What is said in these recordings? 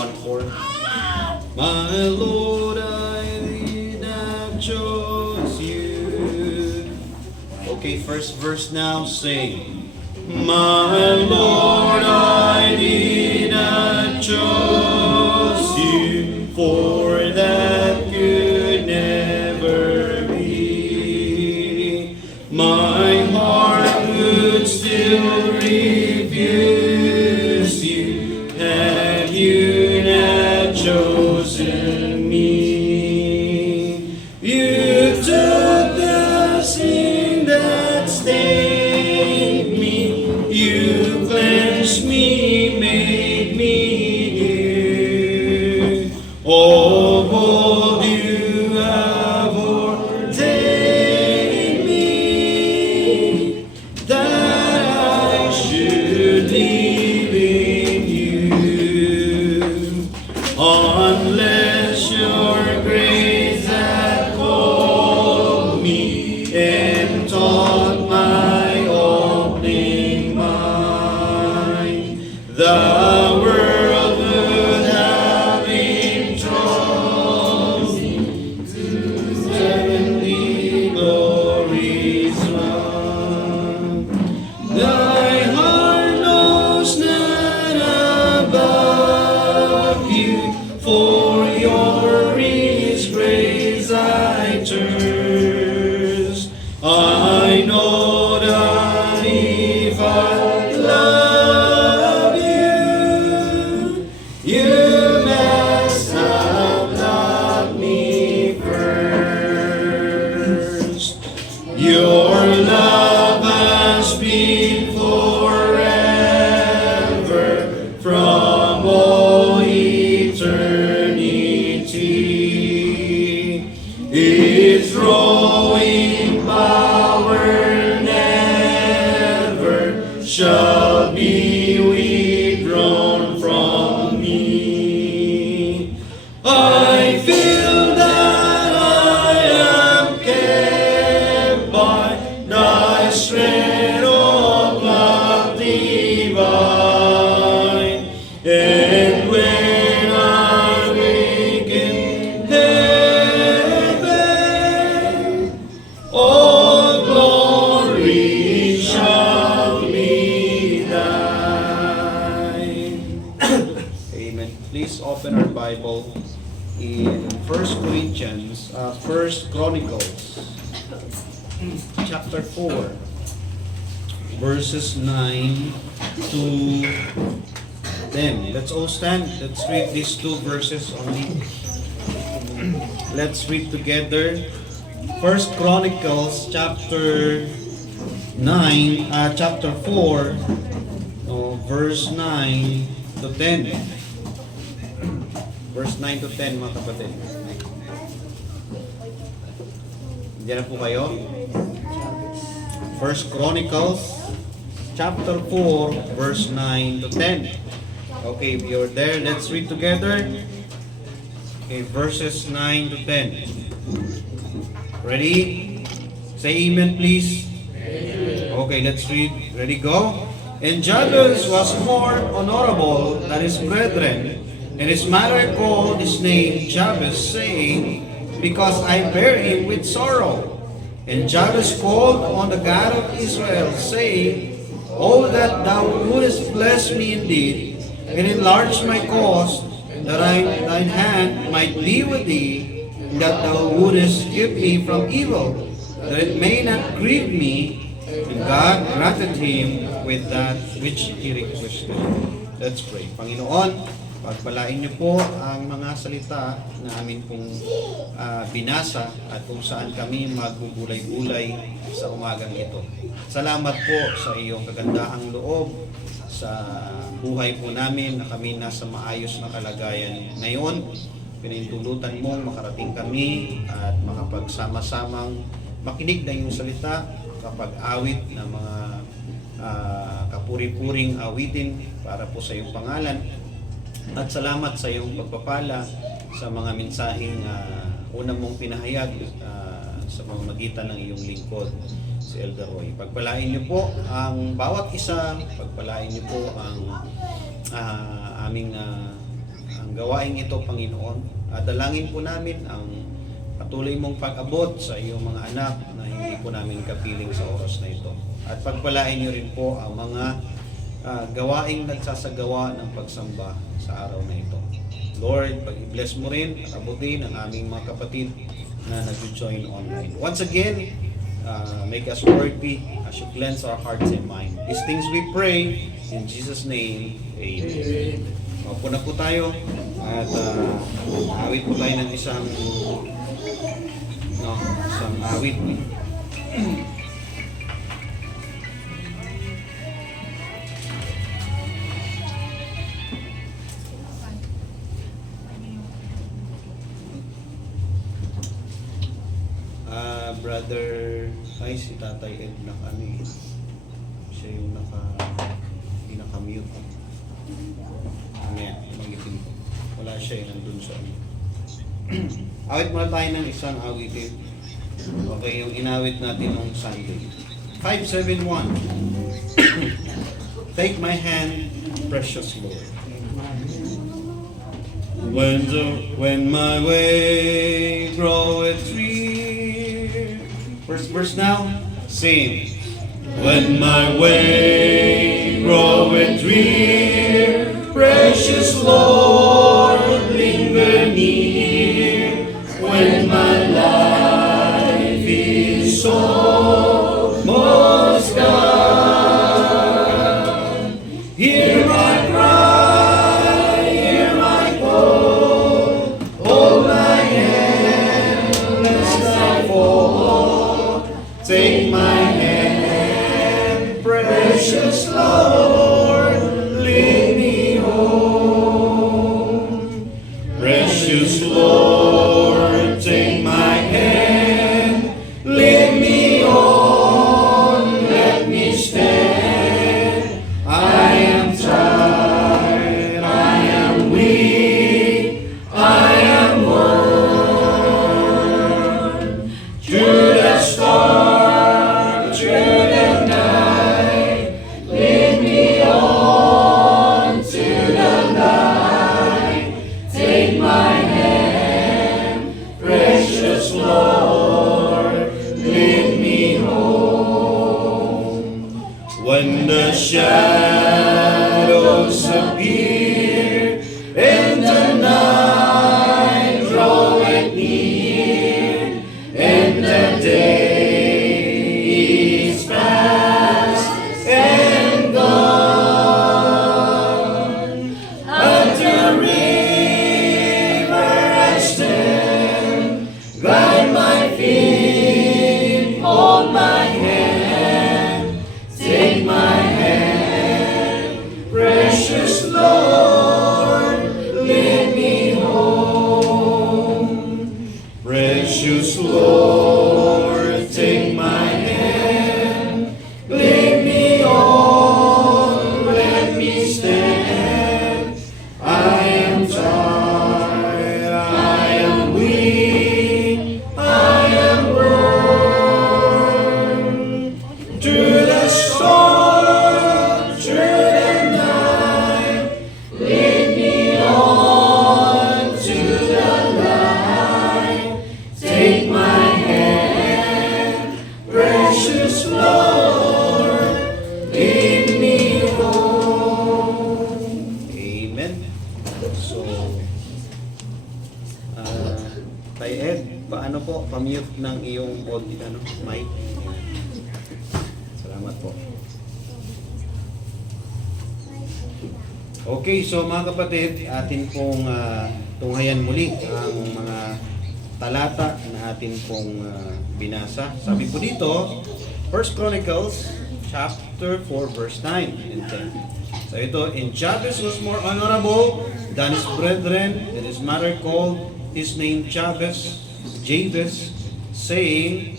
1:4. My Lord, I did not chose you. Okay, first verse now, sing. My Lord, I did not chose you, for that could never be. My heart would still refuse you, had you not chosen me. You took the sin that stained me, you cleansed me, made me new. Of old you have ordained me, that I should live in you. Unless your grace had called me and taught my opening mind, the world would have enthroned me to heavenly glories run. Thy heart knows not above you, for your rich grace I thirst. I know that if I love you, you must have loved me first. Your love has been forever from all eternity. Its drawing power never shall be withdrawn from me. I feel that I am kept by thy strength of love divine, and when I wake in heaven, all glory shall be thine. Amen. Please open our Bible in 1 Corinthians, 1 Chronicles, chapter 4, verses 9 to 10. Let's all stand. Let's read these two verses only. Let's read together. 1 Chronicles chapter 4, verse 9 to 10. Verse 9 to 10, mga kapatid. Diyan na po kayo. 1 Chronicles chapter 4, verse 9 to 10. Okay, if you're there, let's read together. Okay, verses 9 to 10. Ready? Say amen, please. Amen. Okay, let's read. Ready, go. And Jabez was more honorable than his brethren, and his mother called his name Jabez, saying, because I bear him with sorrow. And Jabez called on the God of Israel, saying, oh, that thou wouldest bless me indeed, and enlarge my cause, that thine hand might be with thee, and that thou wouldest keep me from evil, that it may not grieve me. And God granted him with that which he requested. Let's pray. Panginoon, pagpalain niyo po ang mga salita na amin pong binasa at kung saan kami magbubulay-bulay sa umagang ito. Salamat po sa iyong kagandahang loob sa buhay po namin na kami nasa maayos na kalagayan ngayon. Pinahintulutan mong makarating kami at makapagsama-samang makinig na iyong salita, kapag awit ng mga kapuri-puring awitin para po sa iyong pangalan. At salamat sa iyong pagpapala sa mga mensaheng una mong pinahayag sa pamamagitan ng iyong lingkod, si Elder Roy. Pagpalain niyo po ang bawat isa, pagpalain niyo po ang aming ang gawaing ito, Panginoon. At dalangin po namin ang patuloy mong pag-abot sa iyong mga anak na hindi po namin kapiling sa oras na ito. At pagpalain niyo rin po ang mga gawaing nagsasagawa ng pagsamba sa araw na ito. Lord, pag-i-bless mo rin at abutin ang aming mga kapatid na nag-join online. Once again, make us worthy as you cleanse our hearts and mind. These things we pray in Jesus' name. Amen. Opo na po tayo at awit po tayo ng isang awit. Brother, ay si Tatay Ed siya yung naka-mute. Amen, magitin ko. Wala siya nandun sa awit muna tayo ng isang awitin. Okay, yung inawit natin nung Sunday. 571. Take my hand, precious Lord. When my way groweth drear. First verse now. Sing. When my way groweth drear, precious Lord, linger near. When my life is almost gone, hear my cry, hear my call, hold my hand lest I fall. Take my hand, precious Lord, lead me home. Precious Lord, take my hand, lead me on, let me stand. I am tired, I am weak, I am worn. Through the storm, through the night, lead me on to the light. Take my hand, precious Lord, lead me home. When the shadows appear and the night draweth near, and the day is past and gone, at the river I stand, guide my feet, hold my hand, take my hand, precious Lord, lead me home. Precious Lord, take my hand, lead me on, let me stand. I am tired, I am weak, I am worn. Through the storm, through the night, lead me on to the light. Take my hand, precious Lord, lead me home. Amen. So, Tay Ed, paano po pa-mute ng iyong mic? Salamat po. Okay, so mga kapatid, atin pong tunghayan muli ang mga talata na atin pong binasa. Sabi po dito, 1 Chronicles chapter 4 verse 9 and 10. So ito, and Jabez was more honorable than his brethren, and his mother called his name Jabez, saying,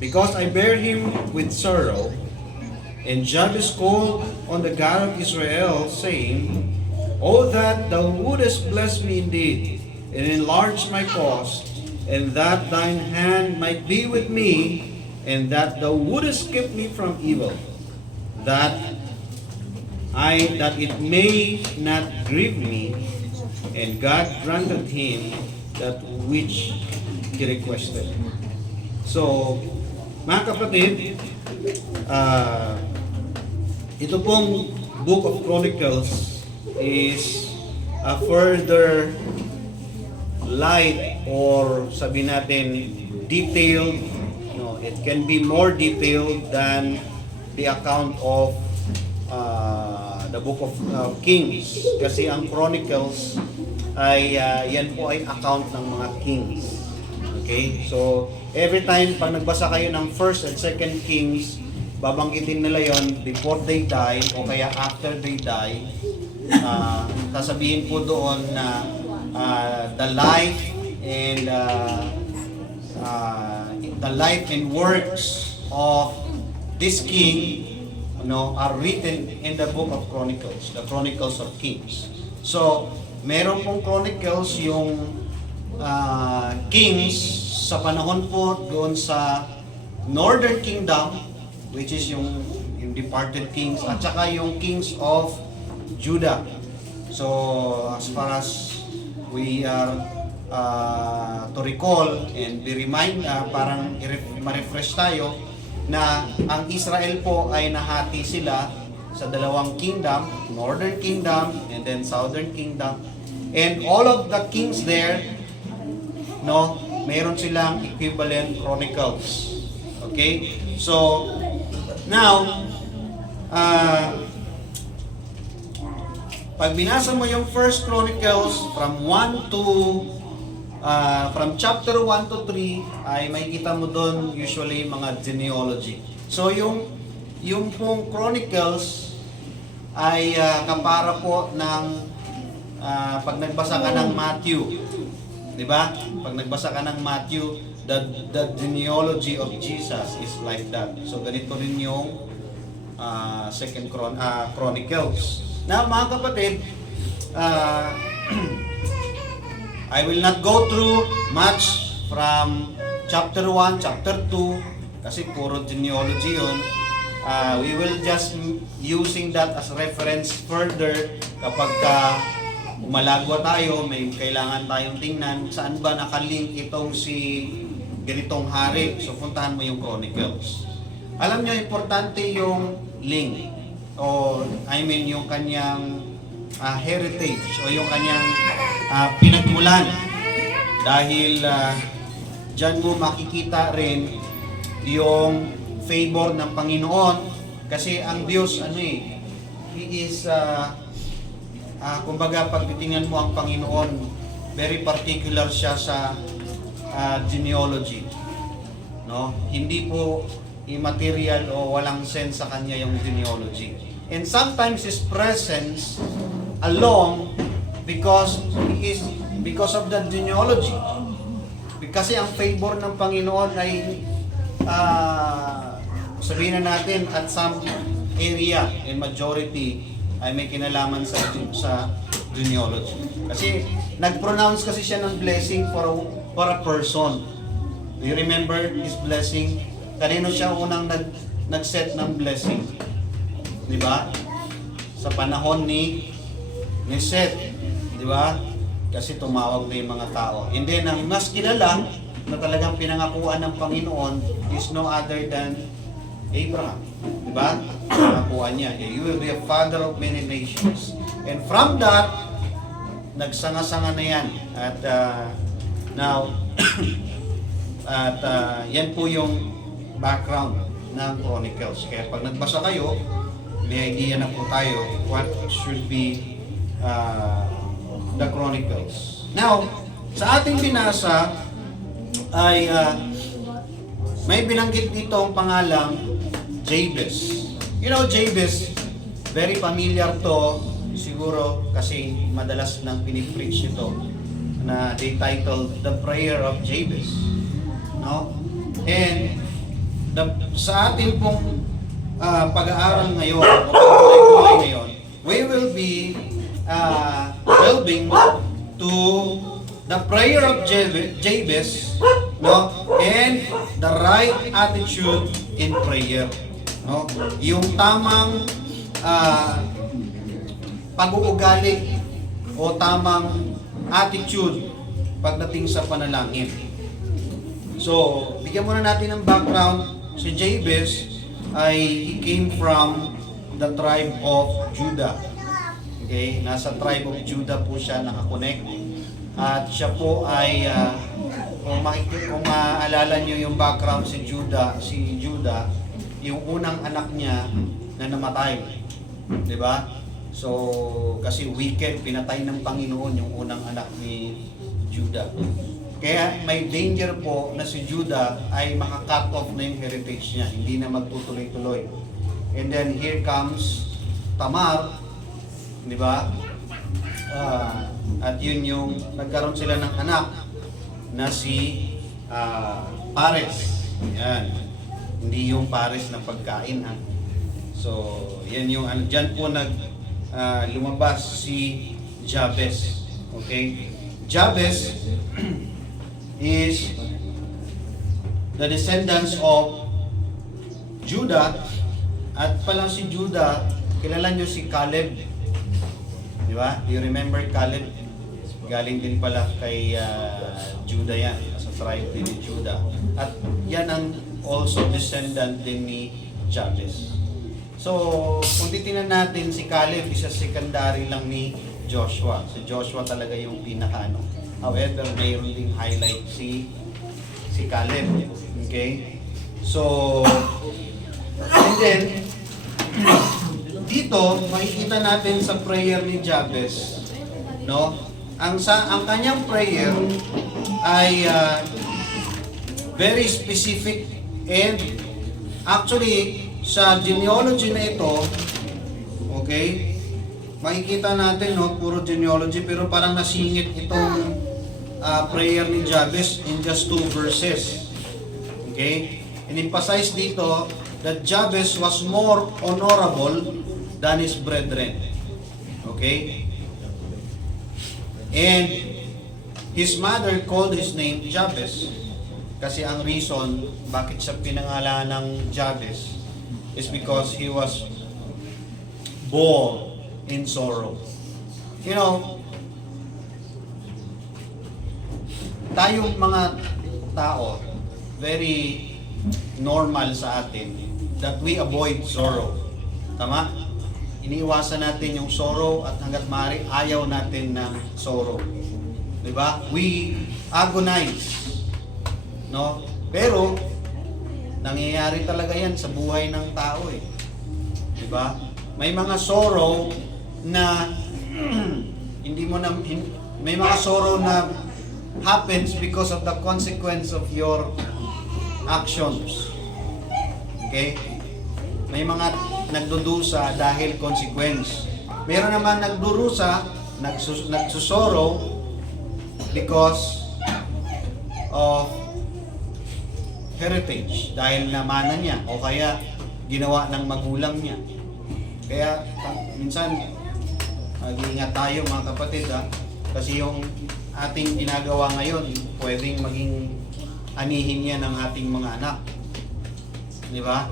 because I bear him with sorrow. And Jabez called on the God of Israel, saying, O that thou wouldest bless me indeed, and enlarge my cause, and that thine hand might be with me, and that thou wouldest keep me from evil, that it may not grieve me, and God granted him that which he requested. So, mga kapatid, ito pong Book of Chronicles is a further light, or sabi natin detailed. It can be more detailed than the account of the Book of Kings, kasi ang Chronicles ay yan po ay account ng mga kings. Okay? So every time pag nagbasa kayo ng first and second Kings, babanggitin nila yon before they die o kaya after they die. Sasabihin po doon na the life and the life and works of this king are written in the Book of Chronicles, the Chronicles of Kings. So, meron pong Chronicles yung kings sa panahon po doon sa Northern Kingdom, which is yung departed kings, at saka yung kings of Judah. So, as far as we are to recall and be parang ma-refresh tayo na ang Israel po ay nahati sila sa dalawang kingdom, Northern Kingdom and then Southern Kingdom. And all of the kings there, meron silang equivalent chronicles. Okay? So, now, pag binasa mo yung First Chronicles from chapter 1 to 3, ay may kita mo doon usually mga genealogy. So yung pong Chronicles ay kapara po ng pag nagbasa ka ng Matthew, di ba? Pag nagbasa ka ng Matthew, the genealogy of Jesus is like that. So ganito rin yung Second Chronicles. Now mga kapatid, I will not go through much from chapter 1, chapter 2, kasi puro genealogy yun. We will just using that as reference further kapag umalagwa tayo, may kailangan tayong tingnan saan ba nakalink itong si ganitong hari. So puntahan mo yung Chronicles. Alam nyo, importante yung link, o yung kanyang heritage, o yung kanyang pinagmulan, dahil dyan mo makikita rin yung favor ng Panginoon, kasi ang Diyos He is kumbaga pag titingnan mo ang Panginoon, very particular siya sa genealogy, hindi po immaterial o walang sense sa kanya yung genealogy. And sometimes His presence alone because of the genealogy. Kasi ang favor ng Panginoon ay sabihin na natin at some area and majority ay may kinalaman sa genealogy. Kasi nag-pronounce kasi siya ng blessing for a person. Do you remember His blessing? Kanino siya unang nag-set ng blessing? Di ba? Sa panahon ni Seth, di ba? Kasi tumawag na yung mga tao. And then, ang mas kilala na talagang pinangakuan ng Panginoon is no other than Abraham. Di ba? Pinangakuan niya, you will be a father of many nations. And from that, nagsanga-sanga na yan. At now, yan po yung background ng Chronicles. Kaya pag nagbasa kayo, may idea na po tayo what should be the Chronicles. Now, sa ating binasa ay may binanggit dito ang pangalang Jabez. You know, Jabez, very familiar to siguro kasi madalas nang pinipreach ito na they titled The Prayer of Jabez. And sa ating pong pag-aaral ngayon o pag-aaral ngayon, we will be delving to the prayer of Jabez, and the right attitude in prayer, Yung tamang pag-uugali o o tamang attitude pagdating sa panalangin. So, bigyan muna natin ng background. Si Jabez ay he came from the tribe of Judah. Okay, nasa tribe of Judah po siya nakakonect. At siya po ay kung maalala niyo yung background si Judah, yung unang anak niya na namatay. 'Di ba? So, kasi wicked, pinatay ng Panginoon yung unang anak ni Judah. Kaya may danger po na si Judah ay maka-cut off na yung heritage niya, hindi na magtutuloy-tuloy. And then here comes Tamar, di ba? At yun yung nagkaroon sila ng anak na si Pares. Yan. Hindi yung Pares na pagkain, ha. So, yan yung dyan po lumabas si Jabez. Okay? Jabez is the descendants of Judah. At palang si Judah, kilala nyo si Caleb. Di ba? Do you remember Caleb? Galing din pala kay Judah yan. Sa tribe din ni Judah. At yan ang also descendant din ni Jabez. So, kung titingnan natin si Caleb, isa secondary lang ni Joshua. Si Joshua talaga yung pinakaano. However, mayroon ding highlight si Caleb. Okay? So, and then, dito, makikita natin sa prayer ni Jabez, no? Ang kanyang prayer ay very specific, and actually, sa genealogy na ito, okay, makikita natin, no, puro genealogy, pero parang nasingit itong prayer ni Jabez in just 2 verses. Okay? In-emphasize dito that Jabez was more honorable than his brethren. Okay? And his mother called his name Jabez. Kasi ang reason bakit siya pinangalan ng Jabez is because he was born in sorrow. You know, tayong mga tao, very normal sa atin that we avoid sorrow. Tama? Iniiwasan natin yung sorrow at hanggat maaari ayaw natin ng sorrow. 'Di ba? We agonize. No? Pero nangyayari talaga 'yan sa buhay ng tao eh. 'Di ba? May mga sorrow na may mga sorrow na happens because of the consequence of your actions. Okay? May mga nagdudusa dahil consequence. Meron naman nagdurusa, nagsusoro because of heritage, dahil namana niya o kaya ginawa ng magulang niya. Kaya minsan mag-iingat tayo mga kapatid, ha? Kasi yung ating ginagawa ngayon, pwedeng maging anihin yan ng ating mga anak. Di ba?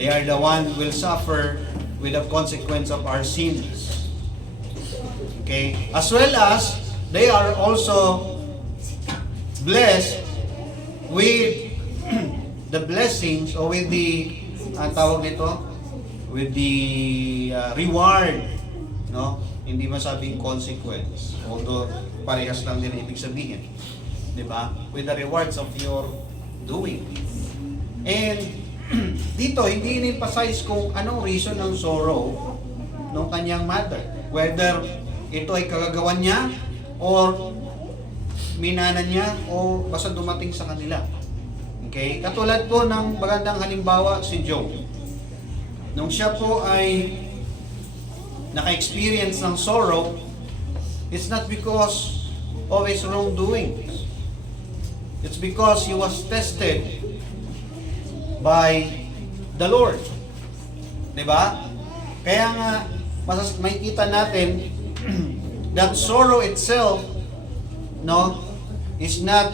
They are the one who will suffer with the consequence of our sins. Okay? As well as, they are also blessed with the blessings or with the, tawag nito, with the reward. No? Hindi masabing consequence. Although, parehas lang din ibig sabihin. Diba? With the rewards of your doing. And dito, hindi in-emphasize kung anong reason ng sorrow ng kanyang mother. Whether ito ay kagagawan niya or minanan niya o basta dumating sa kanila. Okay? Katulad po ng magandang halimbawa si Job. Nung siya po ay naka-experience ng sorrow, it's not because of his wrongdoings. It's because he was tested by the Lord. Diba? Kaya nga, makikita natin that sorrow itself, no, is not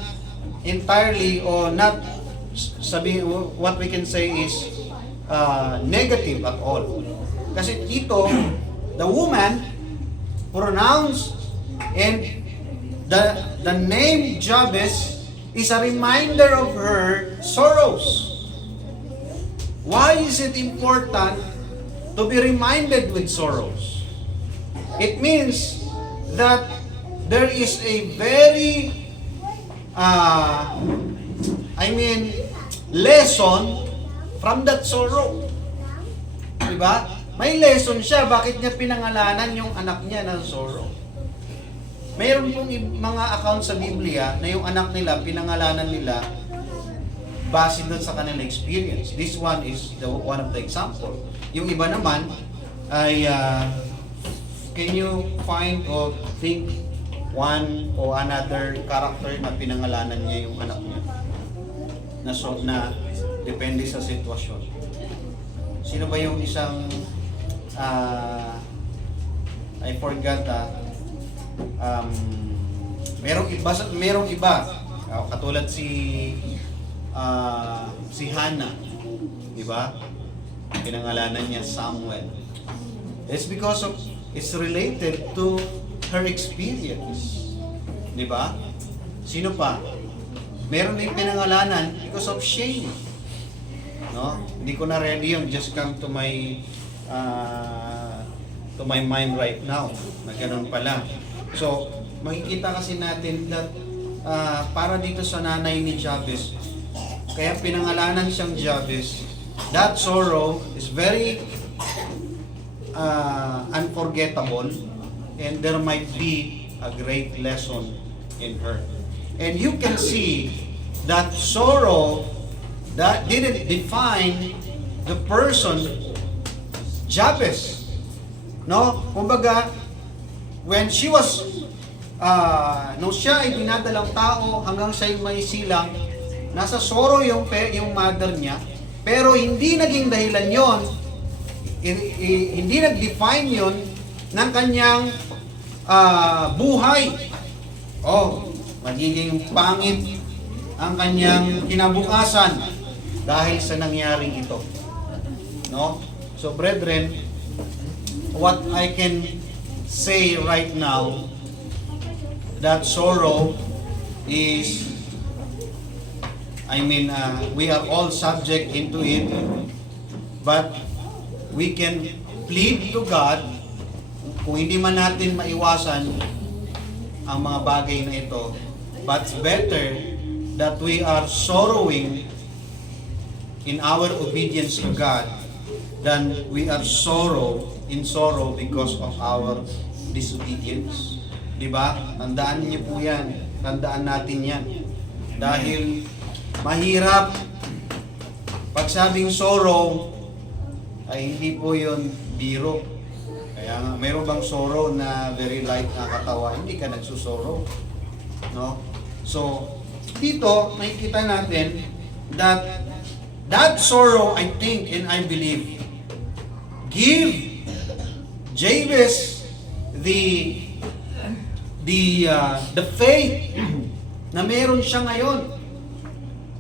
entirely or not what we can say is negative at all. Kasi dito, the woman pronounced And the name Jabez is a reminder of her sorrows. Why is it important to be reminded with sorrows? It means that there is a very, lesson from that sorrow. Diba? May lesson siya. Bakit niya pinangalanan yung anak niya ng sorrow? Mayroon pong mga account sa Biblia na yung anak nila, pinangalanan nila base doon sa kanilang experience. This one is one of the example. Yung iba naman ay, can you find or think one or another character na pinangalanan niya yung anak niya? Na depende sa sitwasyon. Sino ba yung isang, I forgot, merong iba, katulad si Hannah, di ba? Pinangalanan niya Samuel. It's because of, it's related to her experience. Di ba? Sino pa? Meron din pinangalanan because of shame. No? Hindi ko na ready yun. Just come to my mind right now. Na ganun pala. So, makikita kasi natin that para dito sa nanay ni Jabez, kaya pinangalanan siyang Jabez, that sorrow is very unforgettable, and there might be a great lesson in her. And you can see that sorrow that didn't define the person Jabez. No? Kumbaga, when she was, nung siya ay dinadalang tao hanggang siya may silang, nasa sorrow yung mother niya, pero hindi naging dahilan yon, hindi nag-define yon ng kanyang buhay. Magiging pangit ang kanyang kinabukasan dahil sa nangyaring ito. No? So brethren, what I can say right now, that sorrow is, we are all subject into it, but we can plead to God. Kung hindi man natin maiwasan ang mga bagay na ito, but it's better that we are sorrowing in our obedience to God than we are in sorrow because of our disobedience. Diba? Tandaan niyo po yan. Tandaan natin yan. Dahil mahirap pag sabing sorrow ay hindi po yun biro. Kaya nga, mayroon bang sorrow na very light na katawa, hindi ka nagsusoro. No? So, dito, nakikita natin that sorrow, I think and I believe, give Jabez the faith na meron siya ngayon.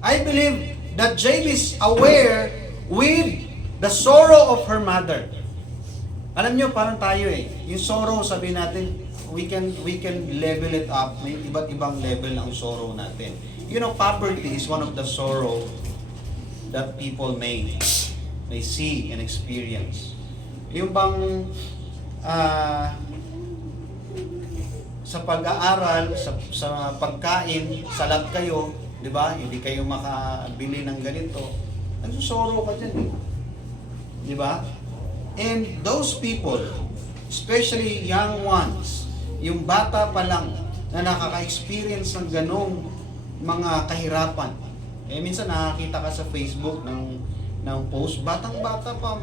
I believe that Jabez aware with the sorrow of her mother. Alam nyo, parang tayo yung sorrow, sabi natin, we can level it up. May iba't ibang level ang sorrow natin. You know, poverty is one of the sorrow that people may see and experience. Yung bang sa pag-aaral, sa pagkain, salat kayo, di ba? Hindi kayo makabili ng ganito. Nagsusoro ka dyan, di ba? And those people, especially young ones, yung bata pa lang na nakaka-experience ng ganong mga kahirapan. Minsan nakakita ka sa Facebook ng post, batang-bata pa,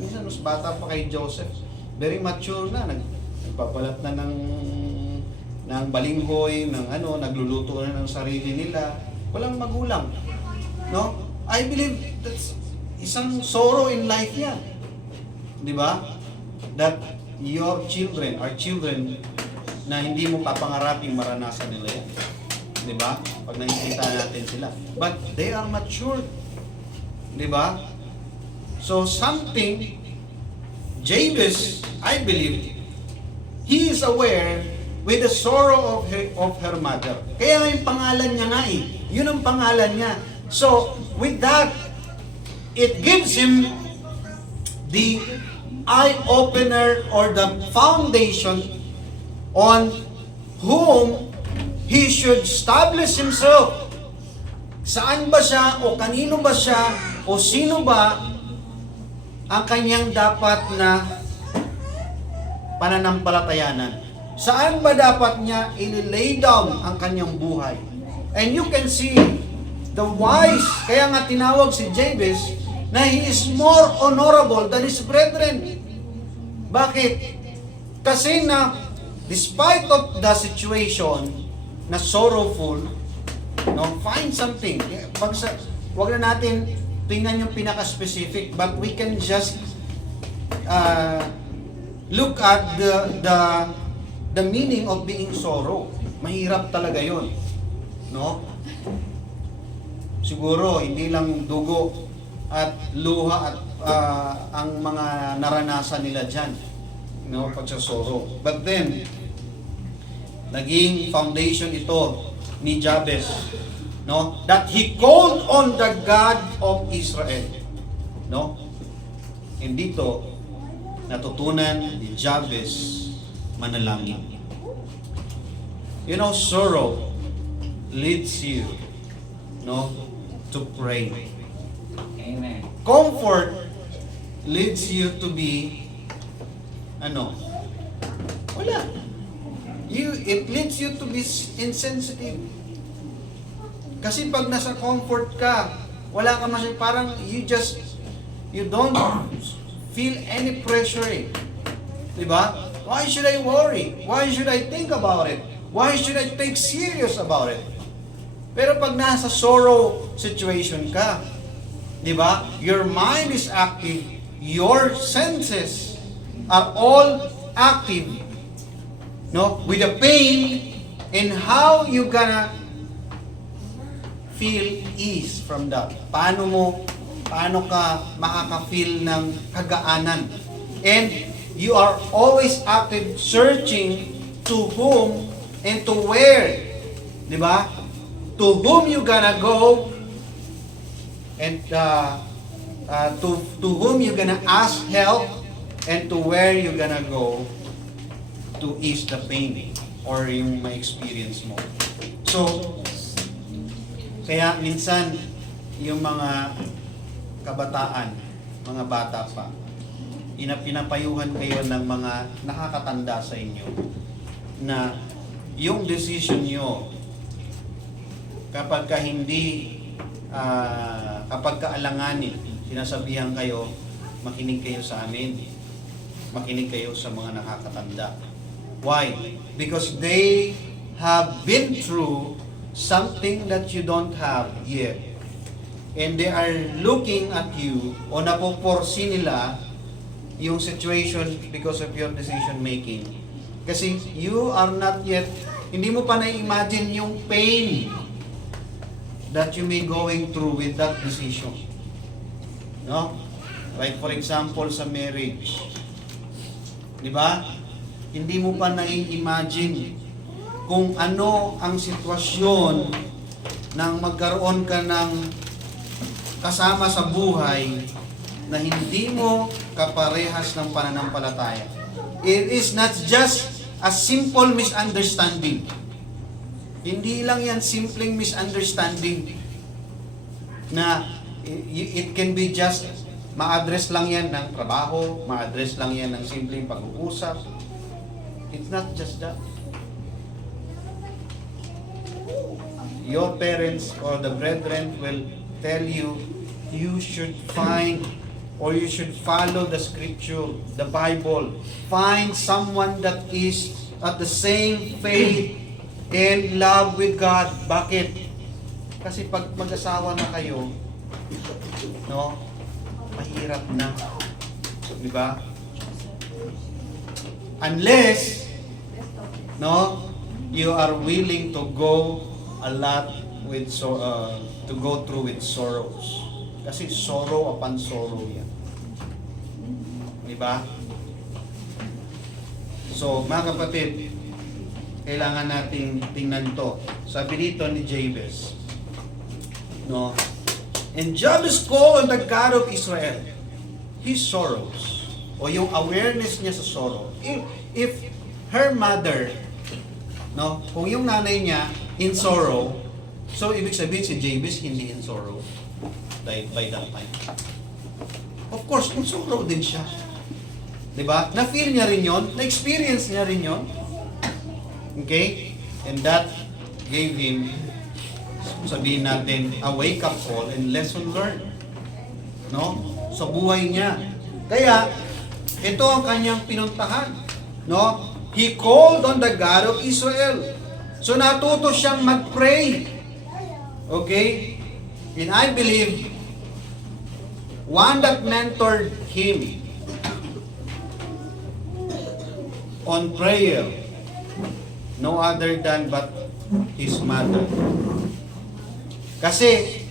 minsan mas bata pa kay Joseph. Very mature na, nagpapalat na ng balinghoy, nagluluto na ng sarili nila. Walang magulang. No? I believe that's isang sorrow in life yan. Di ba? That your children, our children, na hindi mo papangaraping maranasan nila yan. Di ba? Pag nakikita natin sila. But they are mature. Di ba? So something, Jabez, I believe, he is aware with the sorrow of her mother. Kaya yung pangalan niya nga eh. Yun ang pangalan niya. So, with that, it gives him the eye-opener or the foundation on whom he should establish himself. Saan ba siya o kanino ba siya o sino ba ang kanyang dapat na pananampalatayanan? Saan ba dapat niya i-lay down ang kanyang buhay? And you can see the wise, kaya nga tinawag si Jabez na he is more honorable than his brethren. Bakit? Kasi na despite of the situation na sorrowful, find something. Wag na natin tingnan yung pinaka-specific, but we can just look at the meaning of being sorrow. Mahirap talaga yun. No? Siguro, hindi lang dugo at luha at ang mga naranasan nila dyan. Pagsasorrow. But then, naging foundation ito ni Jabez. That he called on the God of Israel. And dito, natutunan ni Jabez manalangin. Sorrow leads you to pray. Amen. Comfort leads you to be wala. It leads you to be insensitive. Kasi pag nasa comfort ka, wala ka parang you don't feel any pressure eh. Diba? Why should I worry? Why should I think about it? Why should I take serious about it? Pero pag nasa sorrow situation ka, diba? Your mind is active. Your senses are all active. With the pain and how you gonna feel ease from that. Paano ka makaka-feel ng kagaanan? And you are always active searching to whom and to where. Diba? To whom you gonna go and to whom you gonna ask help and to where you gonna go to ease the pain or yung ma-experience mo. So, kaya minsan yung mga kabataan, mga bata pa, pinapayuhan kayo ng mga nakakatanda sa inyo na yung decision nyo kapag ka hindi kapag kaalanganin, sinasabihan kayo, makinig kayo sa amin, makinig kayo sa mga nakakatanda. Why? Because they have been through something that you don't have yet. And they are looking at you o napoporsi nila yung situation because of your decision making. Kasi you are not yet, hindi mo pa na-imagine yung pain that you may going through with that decision. Like for example sa marriage. Di ba? Hindi mo pa na-imagine kung ano ang sitwasyon nang magkaroon ka ng kasama sa buhay na hindi mo kaparehas ng pananampalataya. It is not just a simple misunderstanding. Hindi lang yan simpleng misunderstanding na it can be just ma-address lang yan ng trabaho, ma-address lang yan ng simpleng pag-uusap. It's not just that. Your parents or the brethren will tell you, you should find or you should follow the scripture, the Bible. Find someone that is at the same faith and love with God. Bakit? Kasi pag mag-asawa na kayo, mahirap na. Diba? Unless, you are willing to go a lot with to go through with sorrows. Kasi sorrow upon sorrow yan. Diba? So, mga kapatid, kailangan nating tingnan to. Sabi dito ni Jabez, no? And Jabez called on the God of Israel his sorrows, o yung awareness niya sa sorrow. If her mother, no, kung yung nanay niya in sorrow, so ibig sabihin si Jabez hindi in sorrow by that time. Of course, in sorrow din siya. Diba? Na-feel niya rin yon, na-experience niya rin yon. Okay? And that gave him, sabihin natin, a wake-up call and lesson learned. No? Sa buhay niya. Kaya, ito ang kanyang pinuntahan. No? He called on the God of Israel. So, natuto siyang mag-pray. Okay? And I believe, one that mentored him on prayer, no other than but his mother. Kasi,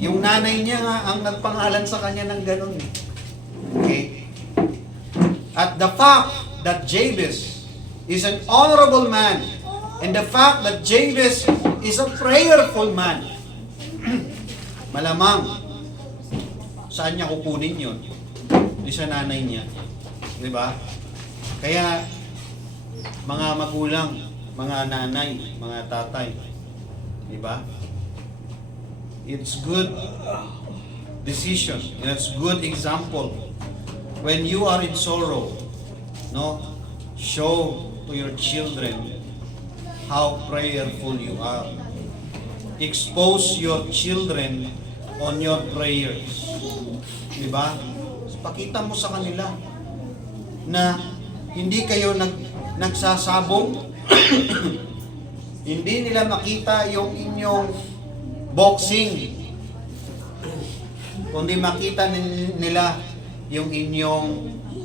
yung nanay niya nga ang nagpangalan sa kanya ng ganun. Okay? At the fact that Jabez is an honorable man, and the fact that Jabez is a prayerful man, malamang, saan niya kukunin yun? Di sa nanay niya. Di ba? Kaya, mga magulang, mga nanay, mga tatay, di ba? It's good decision. It's good example. When you are in sorrow, no, show to your children how prayerful you are. Expose your children on your prayers. Di ba? Pakita mo sa kanila na hindi kayo nagsasabong. Hindi nila makita yung inyong boxing. Kundi makita nila yung inyong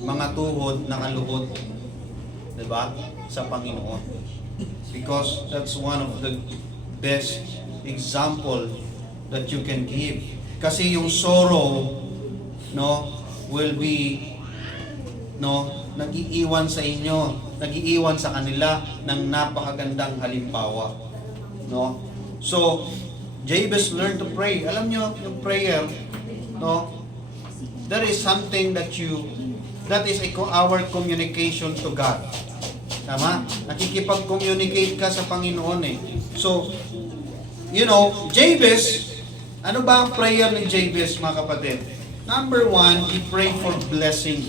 mga tuhod na kaluhod. Diba? Sa Panginoon. Because that's one of the best example that you can give. Kasi yung sorrow, no, will be, no, nag-iiwan sa inyo, nag-iiwan sa kanila ng napakagandang halimbawa. No? So, Jabez learned to pray. Alam nyo, yung prayer, no, there is something that is our communication to God. Tama? Nakikipag-communicate ka sa Panginoon eh. So, you know, Jabez, ano ba ang prayer ni Jabez, mga kapatid? Number one, he prayed for blessing.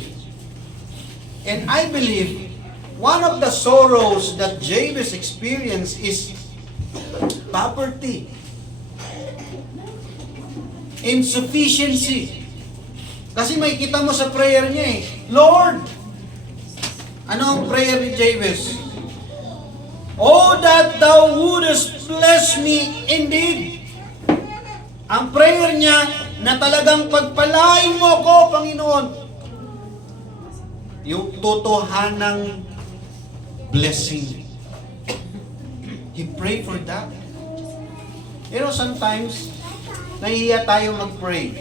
And I believe, one of the sorrows that Jabez experienced is poverty, insufficiency. Kasi makikita mo sa prayer niya eh, Lord, ano ang prayer ni Jabez? Oh, that thou wouldest bless me indeed. Ang prayer niya na talagang pagpalain mo ko, Panginoon. Yung totohanang blessing. He prayed for that. You know, sometimes, nahihiya tayo mag-pray.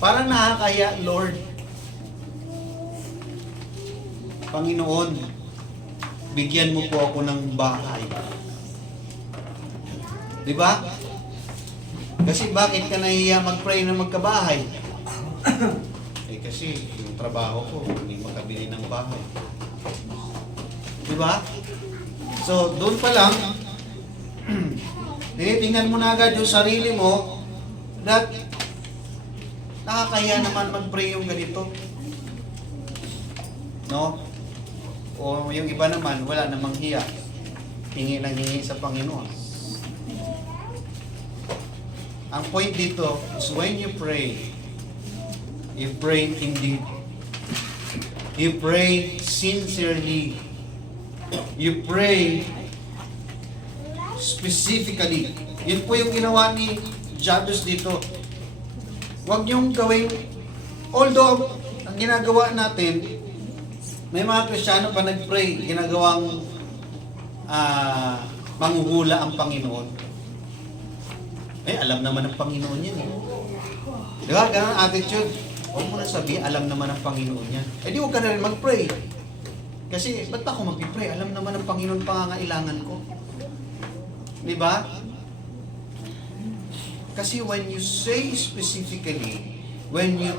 Parang nakakaya, Lord, Panginoon, bigyan mo po ako ng bahay. Di ba? Kasi bakit ka nahihiya mag-pray na magkabahay? Eh kasi yung trabaho ko, hindi makabili ng bahay. Di ba? So, doon pa lang, tingnan mo na agad yung sarili mo that nakakaya naman mag-pray yung ganito. No? O yung iba naman, wala namang hiya. Hingi lang hingi sa Panginoon. Ang point dito is when you pray indeed. You pray sincerely. You pray specifically. Yun po yung ginawa ni Jabez dito. Huwag niyong gawin, although ang ginagawa natin, may mga Kristiyano pa nag-pray, ginagawang manghuhula ang Panginoon. Eh, alam naman ng Panginoon yan eh. Di ba? Ganun ang attitude. Huwag mo na sabihin, alam naman ng Panginoon yan. Eh di huwag ka na rin mag-pray. Kasi, ba't ako mag-pray? Alam naman ng Panginoon pangangailangan ko. Di ba? Kasi when you say specifically, when you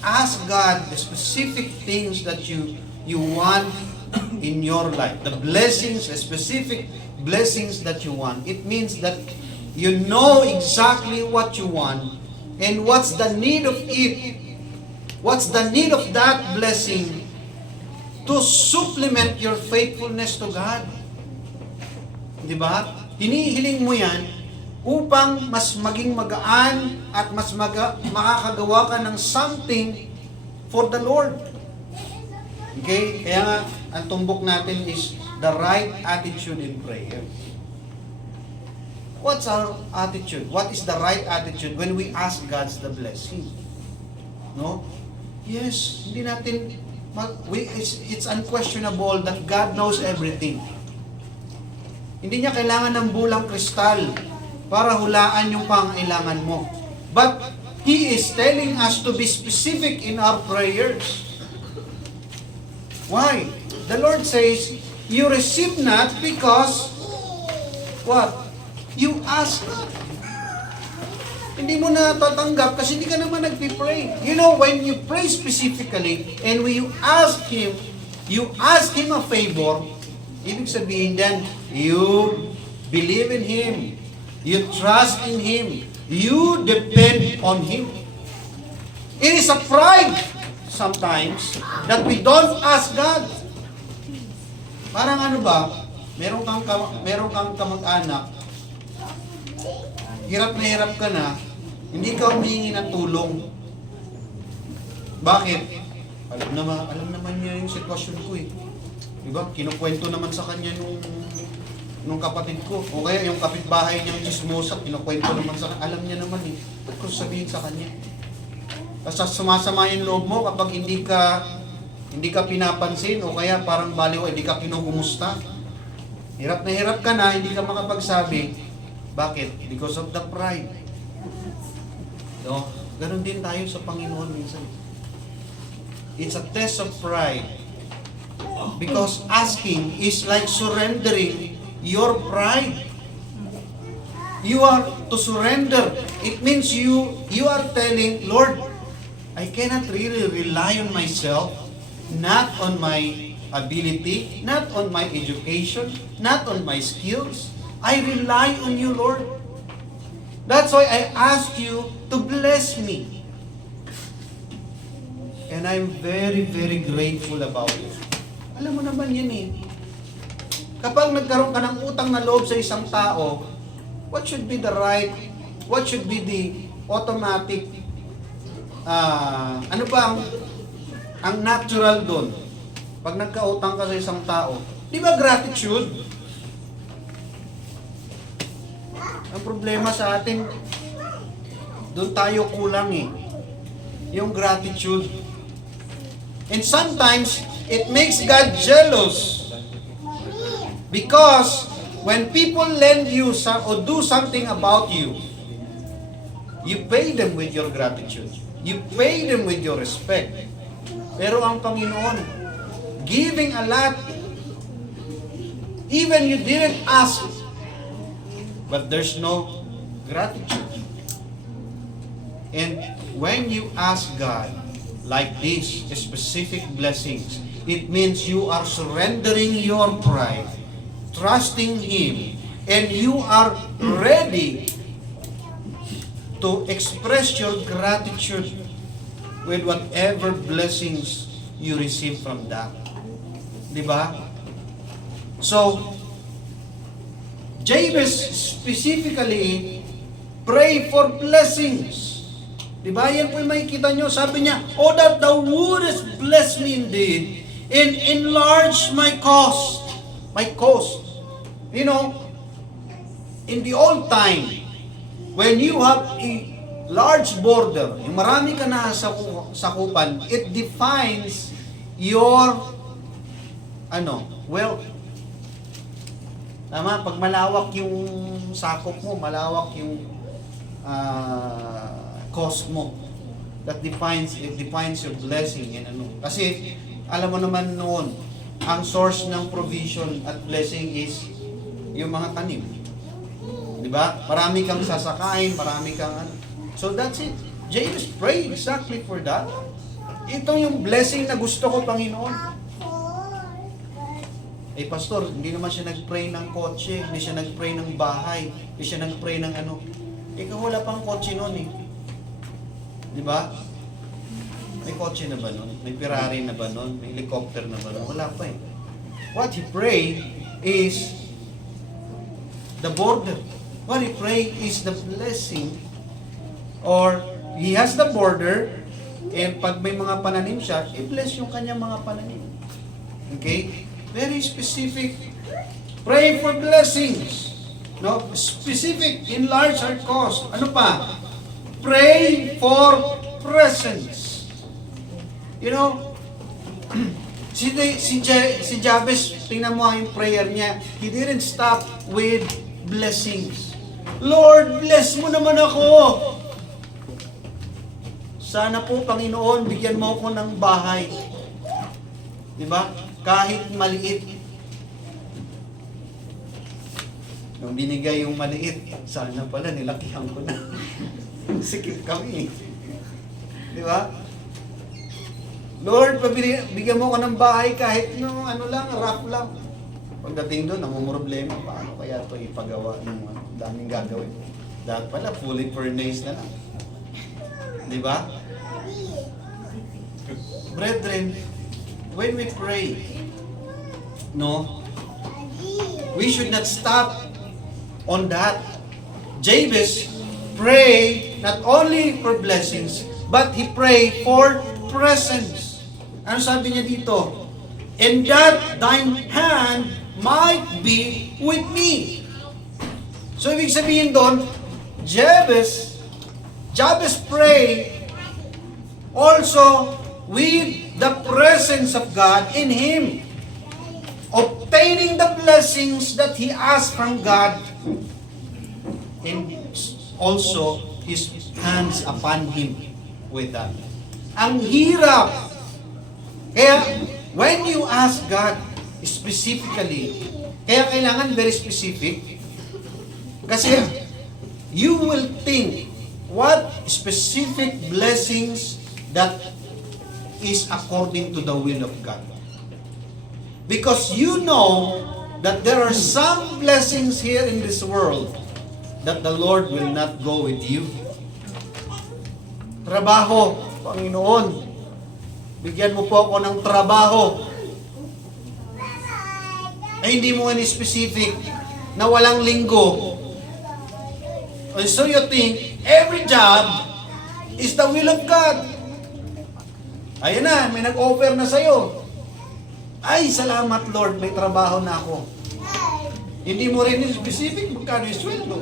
ask God the specific things that you want in your life, the blessings, the specific blessings that you want, it means that you know exactly what you want and what's the need of it. What's the need of that blessing to supplement your faithfulness to God? Di ba? Hinihiling mo yan upang mas maging magaan at mas makakagawa ka ng something for the Lord. Okay? Kaya nga, ang tumbok natin is the right attitude in prayer. What's our attitude? What is the right attitude when we ask God's the blessing? No? Yes, hindi natin, it's unquestionable that God knows everything. Hindi niya kailangan ng bulang kristal para hulaan yung pangailangan mo. But He is telling us to be specific in our prayers. Why? The Lord says, you receive not because, what? You ask not. Hindi mo na tatanggap kasi hindi ka naman nagpipray. You know, when you pray specifically and when you ask Him a favor, ibig sabihin then, you believe in Him. You trust in Him. You depend on Him. It is a pride sometimes that we don't ask God. Parang ano ba, meron kang kamag-anak, hirap na hirap ka na, hindi ka humingi ng tulong. Bakit? Alam naman niya yung sitwasyon ko eh. Diba? Kinukwento naman sa kanya nung kapatid ko. O kaya yung kapitbahay niyang chismosa, kinukwento naman sa kanya. Alam niya naman eh. Ba't ko sabihin sa kanya? Tapos sumasama yung loob mo kapag hindi ka pinapansin o kaya parang baliw, hindi ka kinukumusta. Hirap na hirap ka na, hindi ka makapagsabi. Bakit? Because of the pride. No? Ganon din tayo sa Panginoon minsan. It's a test of pride. Because asking is like surrendering your pride. You are to surrender. It means you are telling, Lord, I cannot really rely on myself, not on my ability, not on my education, not on my skills. I rely on you, Lord. That's why I ask you to bless me. And I'm very, very grateful about it. Alam mo naman yan eh. Kapag nagkaroon ka ng utang na loob sa isang tao, what should be the automatic, ano ba ang natural doon? Pag nagkautang ka sa isang tao, di ba gratitude? Ang problema sa atin, doon tayo kulang eh. Yung gratitude. And sometimes, it makes God jealous. Because, when people lend you or do something about you, you pay them with your gratitude. You pay them with your respect. Pero ang Panginoon, giving a lot, even you didn't ask, but there's no gratitude. And when you ask God like this, specific blessings, it means you are surrendering your pride, trusting Him, and you are ready to express your gratitude with whatever blessings you receive from that. Diba? So, Jabez specifically pray for blessings. Diba? Yan po yung makikita nyo. Sabi niya, "Oh, that thou wouldest bless me indeed, and enlarge my cause." My cause. You know, in the old time, when you have a large border, yung marami ka na sakupan, it defines your wealth. Tama? Pag malawak yung sakop mo, malawak yung cost mo, it defines your blessing. And Kasi, alam mo naman noon, ang source ng provision at blessing is yung mga tanim. Di ba? Marami kang sasakain, marami kang ano. So that's it. James prayed exactly for that. Ito yung blessing na gusto ko, Panginoon. Eh, pastor, hindi naman siya nag-pray ng kotse, hindi siya nag-pray ng bahay, hindi siya nag-pray ng ano. Ikaw wala pang kotse noon eh. Di ba? May kotse na ba noon? May Ferrari na ba noon? May helicopter na ba noon? Wala pa eh. What he prayed is the border. What he prayed is the blessing. Or he has the border, and pag may mga pananim siya, i-bless yung kanyang mga pananim. Okay? Very specific. Pray for blessings. No? Specific. Enlarge our cause. Ano pa? Pray for presence. You know, si Jabez, tingnan mo yung prayer niya. He didn't stop with blessings. Lord, bless mo naman ako. Sana po, Panginoon, bigyan mo ako ng bahay. Di ba? Kahit maliit. Nung binigay yung maliit, sana pala nilakihan ko na. Sikip kami. Di ba? Lord, bigyan mo ko ng bahay kahit no, ano lang, rough lang. Pagdating doon, namumroblema, paano kaya ito ipagawa ng daming gagawin? Dahil pala, fully furnished na lang. Di ba? Brethren, when we pray, no, we should not stop on that. Jabez prayed not only for blessings, but he prayed for presence. Ano sabi niya dito? And that thine hand might be with me. So, ibig sabihin doon, Jabez prayed also with the presence of God in him, obtaining the blessings that he asked from God, and also his hands upon him with that. Ang hirap. Kaya, when you ask God specifically, kaya kailangan very specific, kasi you will think what specific blessings that is according to the will of God. Because you know that there are some blessings here in this world that the Lord will not go with you. Trabaho, Panginoon, bigyan mo po ako ng trabaho. Ay hindi mo specific na walang linggo. And so you think every job is the will of God. Ayan na, may nag-offer na sa'yo. Ay, salamat Lord, may trabaho na ako. Hindi mo rin specific magkano yung sweldo.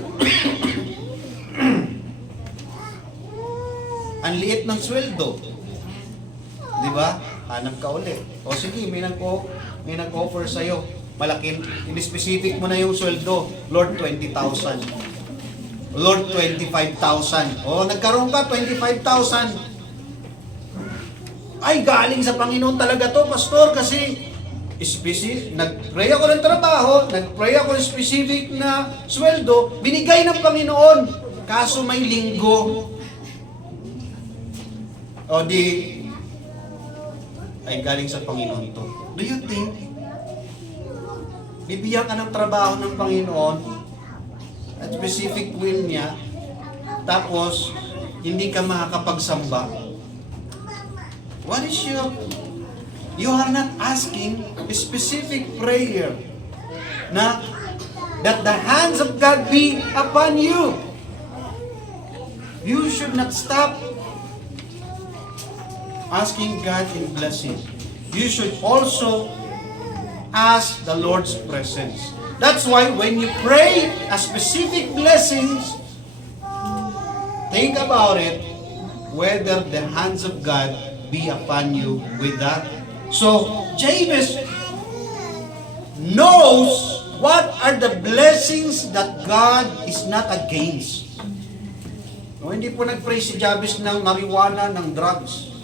Ang liit ng sweldo. Di ba? Hanap ka ulit. O sige, may nag-offer sa'yo. Malaki, in-specific mo na yung sweldo. Lord, 20,000. Lord, 25,000. O, nagkaroon ka, 25,000. Ay, galing sa Panginoon talaga to, pastor, kasi nag-pray ako ng trabaho, nag-pray ako ng specific na sweldo, binigay ng Panginoon, kaso may linggo. O di, ay galing sa Panginoon to. Do you think, bibigyan ka ng trabaho ng Panginoon, at specific will niya, tapos, hindi ka makakapagsamba? What is you are not asking a specific prayer na that the hands of God be upon you. You should not stop asking God in blessing. You should also ask the Lord's presence. That's why when you pray a specific blessings, think about it, whether the hands of God be upon you with that. So, Jabez knows what are the blessings that God is not against. No, hindi po nag-pray si Jabez ng marijuana, ng drugs.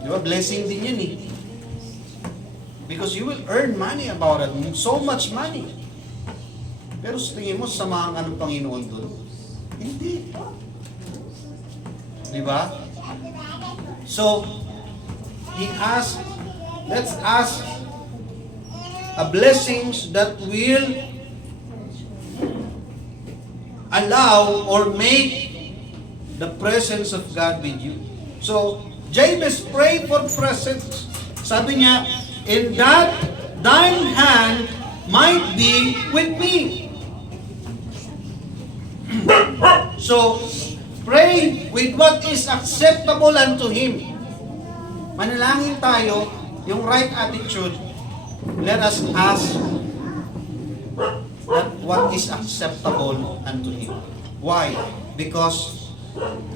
Di ba? Blessing din yan eh. Because you will earn money about it. So much money. Pero sa tingin mo, samahan ka ng Panginoon doon? Hindi. Di ba? So, let's ask a blessings that will allow or make the presence of God with you. So, Jabez prayed for presence. Sabi niya, in that thine hand might be with me. So, pray with what is acceptable unto Him. Manalangin tayo, yung right attitude, let us ask that what is acceptable unto Him. Why? Because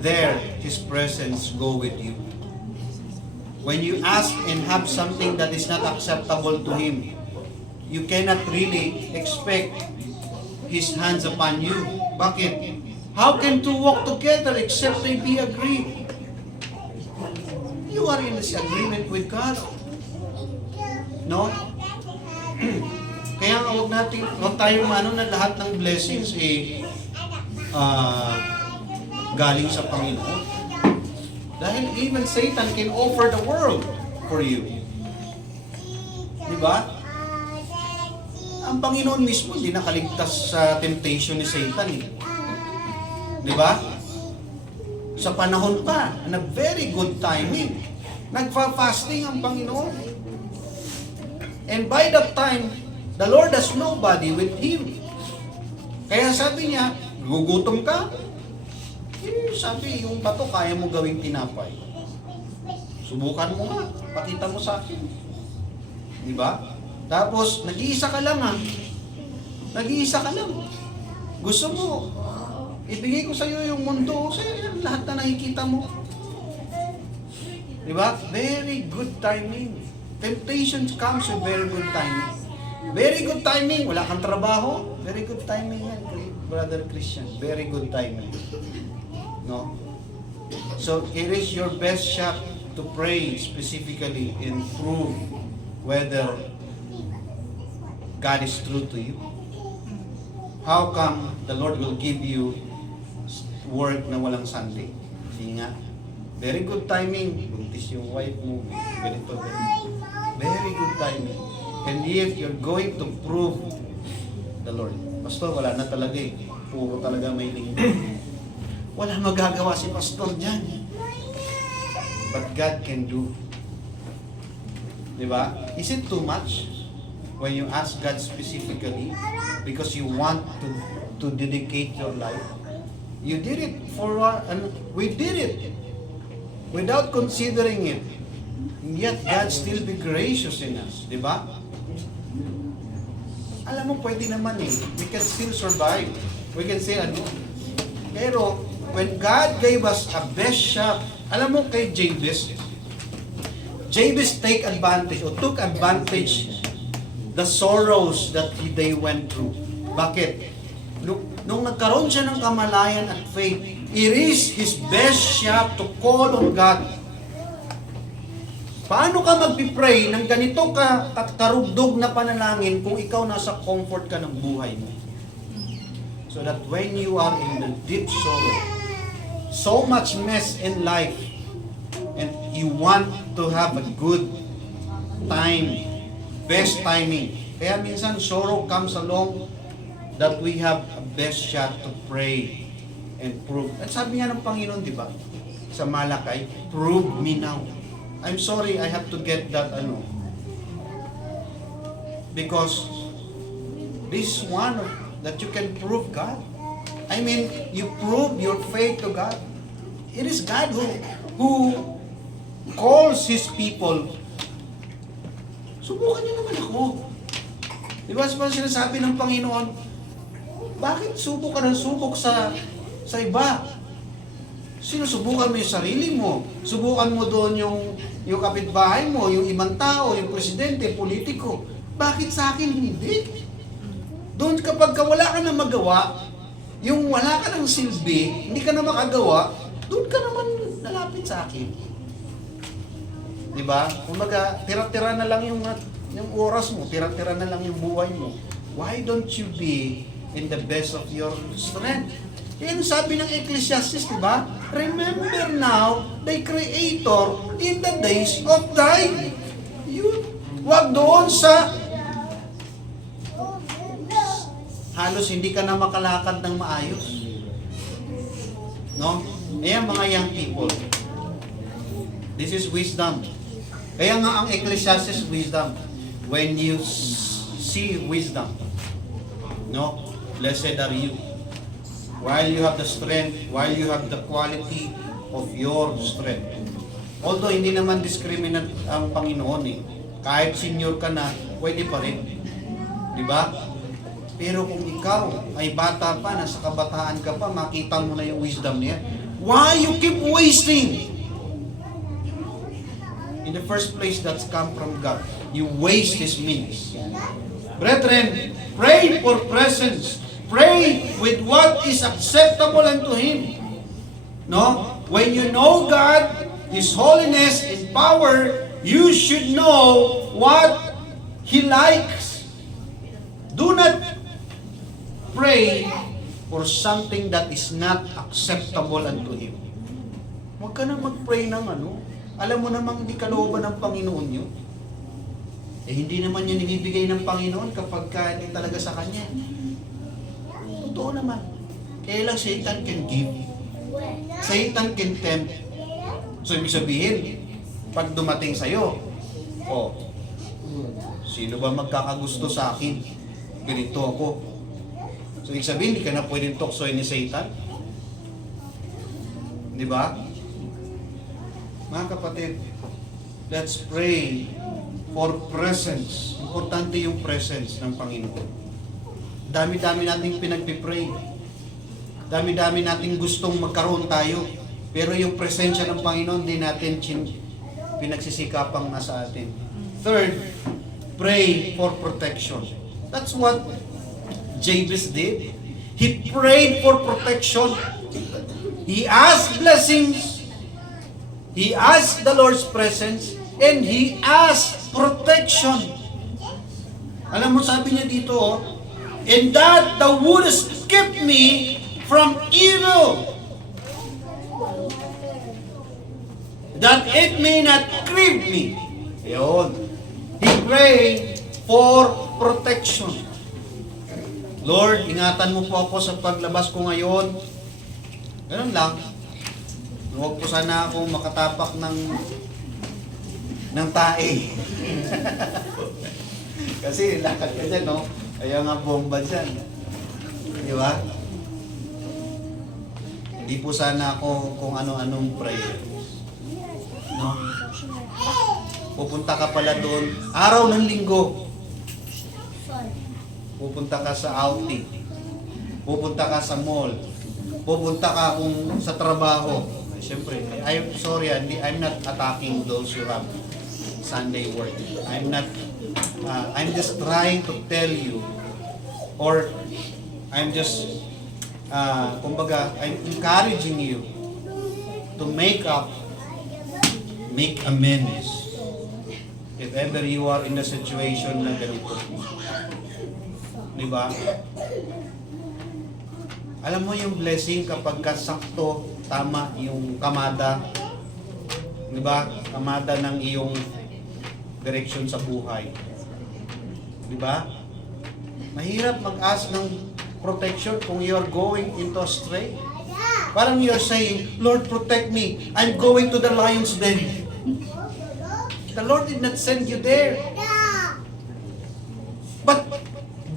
there, His presence go with you. When you ask and have something that is not acceptable to Him, you cannot really expect His hands upon you. Bakit? How can two walk together except they be agreed? You are in this agreement with God. No? Kaya nga huwag tayong na lahat ng blessings galing sa Panginoon. Dahil even Satan can offer the world for you. Di ba? Ang Panginoon mismo hindi nakaligtas sa temptation ni Satan. Di ba? Sa panahon pa, na very good timing, nagfa-fasting ang Panginoon. And by that time, the Lord has nobody with Him. Kaya sabi niya, gugutom ka? Sabi, yung bato kaya mo gawing tinapay. Subukan mo nga, pakita mo sa akin. Di ba? Tapos, nag-iisa ka lang Nag-iisa ka lang. Gusto mo, ibigay ko sa iyo yung mundo, sa'yo lahat na nakikita mo. Di ba? Very good timing. Temptation comes with very good timing. Very good timing. Wala kang trabaho. Very good timing yan, Brother Christian. Very good timing. No? So, it is your best shot to pray specifically and prove whether God is true to you. How come the Lord will give you work na walang Sunday? Kasi nga, very good timing. Buntis yung wife mo. Ganito. Very good timing. And if you're going to prove the Lord, Pastor, wala na talaga Puro talaga may linggo. Wala magagawa si Pastor dyan. But God can do. Diba? Is it too much when you ask God specifically because you want to dedicate your life? You did it and we did it without considering it. And yet God still be gracious in us. Diba? Alam mo, pwede naman We can still survive. We can say Pero, when God gave us a best shot, alam mo kay Jabez took advantage the sorrows that they went through. Bakit? Nung nagkaroon siya ng kamalayan at faith, it is his best shot to call on God. Paano ka magpipray ng ganito karugdog na panalangin kung ikaw nasa comfort ka ng buhay mo? So that when you are in the deep sorrow, so much mess in life, and you want to have a good time, best timing. Kaya minsan sorrow comes along that we have a best shot to pray and prove. At sabi nga ng Panginoon, di ba? Sa Malakay, prove me now. I'm sorry, I have to get that because this one that you can prove God. I mean, you prove your faith to God. It is God who calls His people. Subukan niyo naman ako. Di ba sinasabi ng Panginoon, bakit subok ka ng subok sa iba? Sinusubukan mo yung sarili mo. Subukan mo doon yung kapitbahay mo, yung ibang tao, yung presidente, politiko. Bakit sa akin hindi? Doon kapag wala ka na magawa, yung wala ka ng silbi, hindi ka na makagawa, doon ka naman lalapit sa akin. Diba? Kumbaga, tira-tira na lang yung Yung oras mo, tira-tira na lang yung buhay mo. Why don't you be in the best of your strength? Yan sabi ng Ecclesiastes, di ba? Remember now thy Creator in the days of thy youth. Huwag doon sa halos hindi ka na makalakad ng maayos. No? Ayan mga young people. This is wisdom. Kaya nga ang Ecclesiastes wisdom. When you see wisdom, no? Blessed are you. While you have the strength, while you have the quality of your strength. Although hindi naman discriminate ang Panginoon eh. Kahit senior ka na, pwede pa rin. Di ba? Pero kung ikaw ay bata pa, nasa kabataan ka pa, makita mo na yung wisdom niya. Why you keep wasting? In the first place, that's come from God. You waste His means. Brethren, pray for presence. Pray with what is acceptable unto Him. No? When you know God, His holiness and power, you should know what He likes. Do not pray for something that is not acceptable unto Him. Huwag ka na mag-pray ng ano. Alam mo namang hindi kalooban ng Panginoon yun. Eh hindi naman yan ibibigay ng Panginoon kapag hindi talaga sa Kanya. Totoo naman. Kaya lang Satan can give. Satan can tempt. So ibig sabihin, pag dumating sa'yo, sino ba magkakagusto sa akin? Ganito ako. So ibig sabihin, hindi ka na pwedeng tuksoy ni Satan. Di ba? Mga kapatid, let's pray for presence. Importante yung presence ng Panginoon. Dami-dami nating pinagpipray. Dami-dami nating gustong magkaroon tayo. Pero yung presensya ng Panginoon, di natin pinagsisikapang nasa atin. Third, pray for protection. That's what Jabez did. He prayed for protection. He asked blessings. He asked the Lord's presence and he asked protection. Alam mo, sabi niya dito, and that thou wouldest keep me from evil, that it may not grieve me. Ayun. He prayed for protection. Lord, ingatan mo po ako sa paglabas ko ngayon. Ganun lang. Huwag po sana akong makatapak ng tae. Kasi lakad ka dyan, no? Kaya nga bomba dyan. Di ba? Hindi po sana ako kung ano-anong prayer. No? Pupunta ka pala doon, araw ng linggo. Pupunta ka sa outing. Pupunta ka sa mall. Pupunta ka kung sa trabaho. Siyempre, I'm sorry, I'm not attacking those who have Sunday work. I'm just trying to tell you, or I'm just, I'm encouraging you to make amends. If ever you are in a situation na ganito. Diba? Alam mo yung blessing kapag kasakto, tama yung kamada, di ba? Kamada ng iyong direksyon sa buhay. Di ba? Mahirap mag-ask ng protection kung you are going into a stray. Parang you're saying, Lord, protect me. I'm going to the lion's den. The Lord did not send you there. But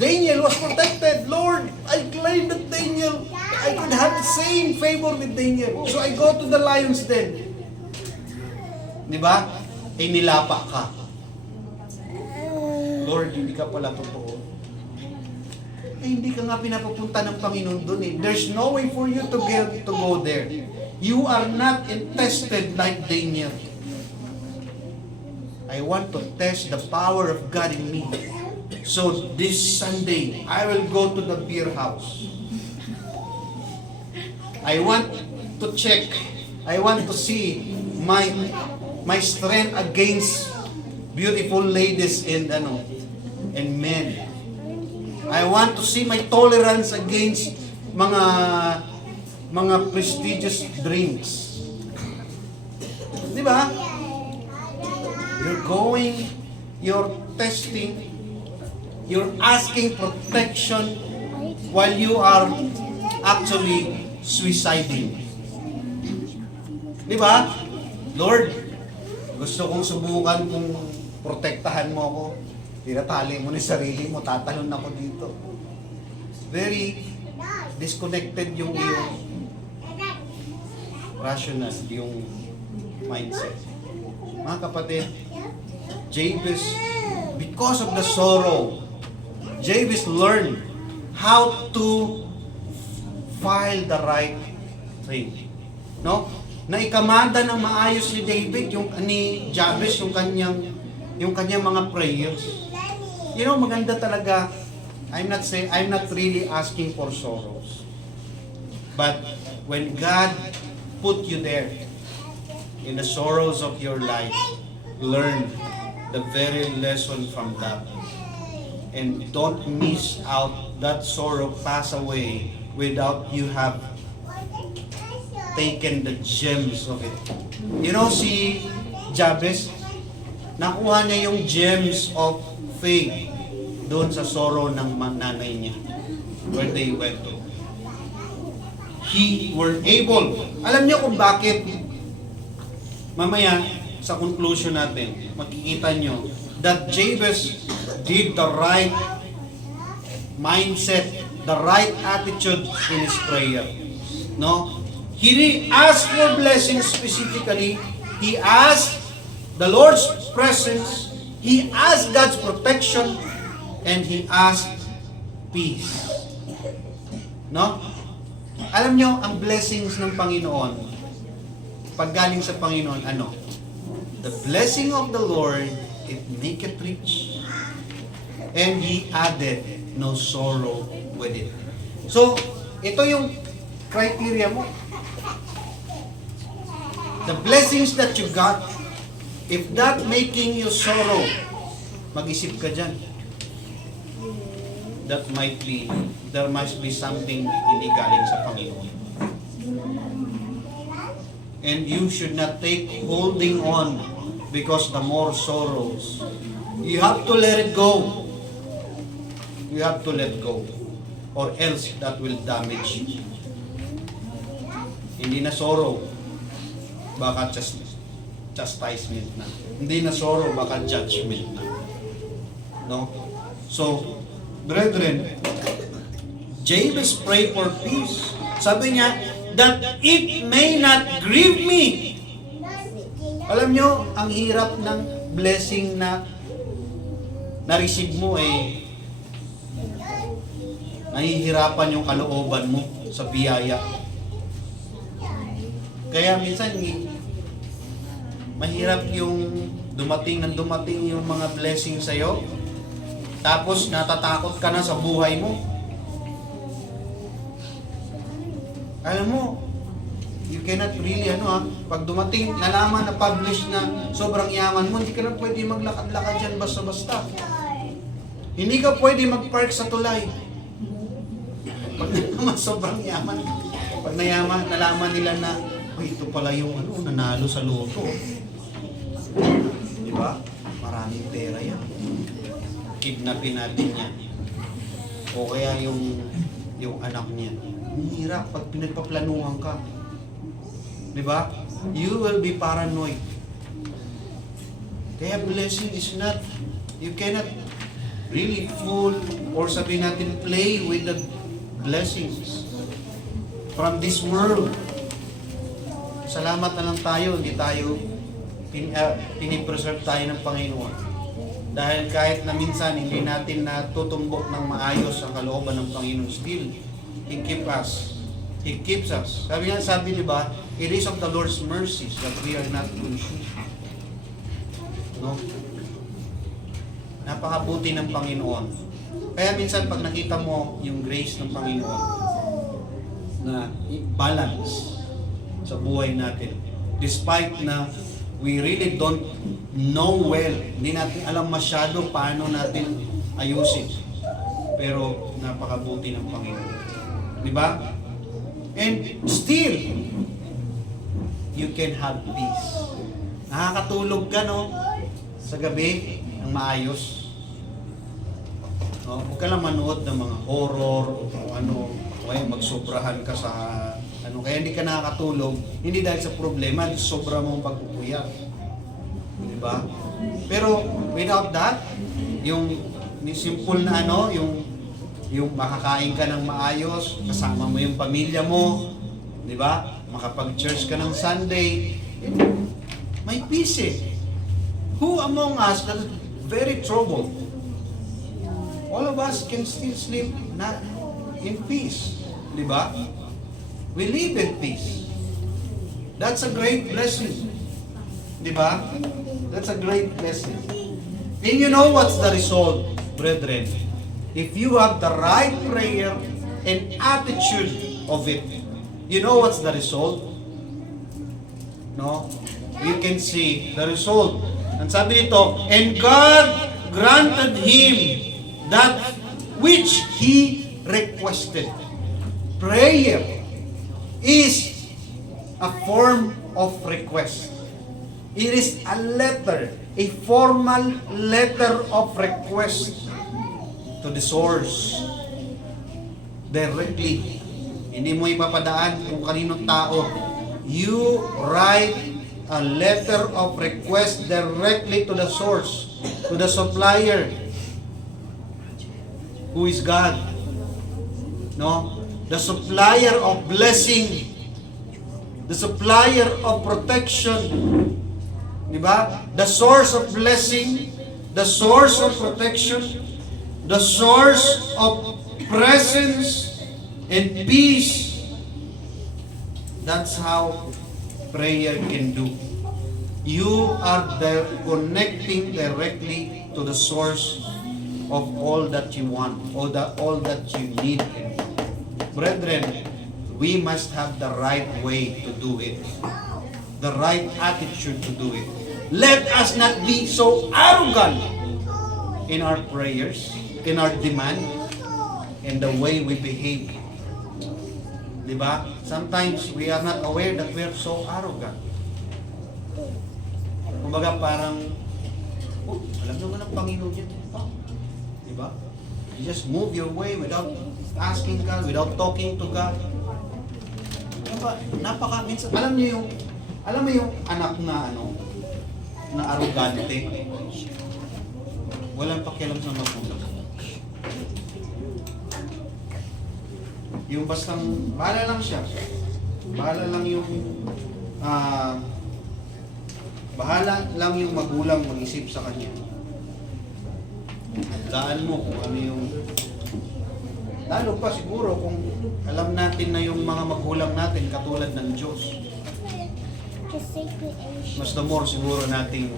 Daniel was protected. Lord, I claim that Daniel, I could have the same favor with Daniel. So I go to the lion's den. Di ba? Eh, nilapa ka. Lord, hindi ka pala totoo. Eh, hindi ka nga pinapapunta ng Panginoon doon eh. There's no way for you to go there. You are not tested like Daniel. I want to test the power of God in me. So this Sunday, I will go to the beer house. I want to check. I want to see my strength against beautiful ladies and men. I want to see my tolerance against mga prestigious drinks. Di ba? You're testing, you're asking protection while you are actually suiciding. Di ba? Lord, gusto kong subukan kung protektahan mo ako. Tinatali mo ni sarili mo, tatalon ako dito. Very disconnected yung iyong rational, yung mindset. Mga kapatid, Jabez, because of the sorrow, Jabez learned how to file the right thing. No? Naikamanda ng maayos ni David, ni Jabez, yung kanyang mga prayers. You know, maganda talaga. I'm not really asking for sorrows. But when God put you there, in the sorrows of your life, learn the very lesson from that. And don't miss out that sorrow pass away without you have taken the gems of it. You know, si Jabez, nakuha niya yung gems of faith doon sa sorrow ng nanay niya when they went to. He were able. Alam niyo kung bakit? Mamaya, sa conclusion natin, makikita niyo that Jabez did the right mindset, the right attitude in his prayer. No? He didn't ask for blessings specifically. He asked the Lord's presence. He asked God's protection. And he asked peace. No? Alam nyo, ang blessings ng Panginoon, pag galing sa Panginoon, ano? The blessing of the Lord, it maketh rich. And He added no sorrow with it. So, ito yung criteria mo. The blessings that you got, if that making you sorrow, mag-isip ka dyan. There must be something hindi galing sa Panginoon. And you should not take holding on because the more sorrows. You have to let it go. You have to let go. Or else that will damage you. Hindi na sorrow, baka chastisement na. Hindi na sorrow, baka judgment na. No? So, brethren, Jabez prayed for peace. Sabi niya, that it may not grieve me. Alam nyo, ang hirap ng blessing na na-receive mo nahihirapan yung kalooban mo sa biyaya. Kaya minsan, mahirap yung dumating yung mga blessing sa'yo. Tapos natatakot ka na sa buhay mo. Alam mo, you cannot really, pag dumating, nalaman na publish na sobrang yaman mo, hindi ka na pwede maglakad-lakad dyan basta-basta. Hindi ka pwede mag-park sa tulay. Pag nalaman sobrang yaman, pag nalaman nila na, ito pala yung nanalo sa loto. Di ba? Maraming pera yan. Kidnapin natin niya. O kaya yung anak niya. Hirap pag pinagpaplanuhan ka. Di ba? You will be paranoid. Kaya blessing is not, you cannot really fool or sabihin natin play with the blessings from this world. Salamat na lang tayo, hindi tayo pinipreserve tayo ng Panginoon. Dahil kahit na minsan hindi natin natutumbok ng maayos ang kalooban ng Panginoon, still, He keeps us. Sabi di ba, it is of the Lord's mercies that we are not consumed. No? Napakabuti ng Panginoon. Kaya minsan pag nakita mo yung grace ng Panginoon na balance sa buhay natin, despite na we really don't know well. Hindi natin alam masyado paano natin ayusin. Pero napakabuti ng Panginoon. Di ba? And still, you can have peace. Nakakatulog ka, no? Sa gabi, ng maayos. No? Huwag ka lang manood ng mga horror, o ano, kaya magsobrahan ka sa ano, kaya hindi ka nakakatulog, hindi dahil sa problema, sobra mong pagpupuyat. Di ba? Pero without that, yung simple na ano, yung makakain ka ng maayos, kasama mo yung pamilya mo, di ba? Makapag-church ka ng Sunday, may peace eh. Who among us that is very troubled? All of us can still sleep na in peace. Di ba? We live in peace. That's a great blessing. Di ba? That's a great blessing. And you know what's the result, brethren? If you have the right prayer and attitude of it, you know what's the result? No? You can see the result. Ang sabi nito, and God granted him that which he requested. Prayer is a form of request. It is a letter, a formal letter of request to the source. Directly. Hindi mo ipapadaan kung kaninong tao. You write a letter of request directly to the source, to the supplier, who is God. No? The supplier of blessing, the supplier of protection, di ba? The source of blessing, the source of protection, the source of presence and peace. That's how prayer can do. You are there connecting directly to the source of all that you want, all that you need. Brethren, we must have the right way to do it, the right attitude to do it. Let us not be so arrogant in our prayers, in our demand, in the way we behave. Diba? Sometimes we are not aware that we are so arrogant. Kumbaga parang, alam naman ng Panginoon yun. Diba? You just move your way without asking God, without talking to God. Diba? Minsan, alam mo yung anak na na arrogante, walang pakialam sa magulang. Yung bastang, bahala lang siya. Bahala lang yung magulang mag-isip sa kanya. Daan mo kung ano yung, lalo pa siguro kung alam natin na yung mga magulang natin katulad ng Diyos. Mas the more siguro nating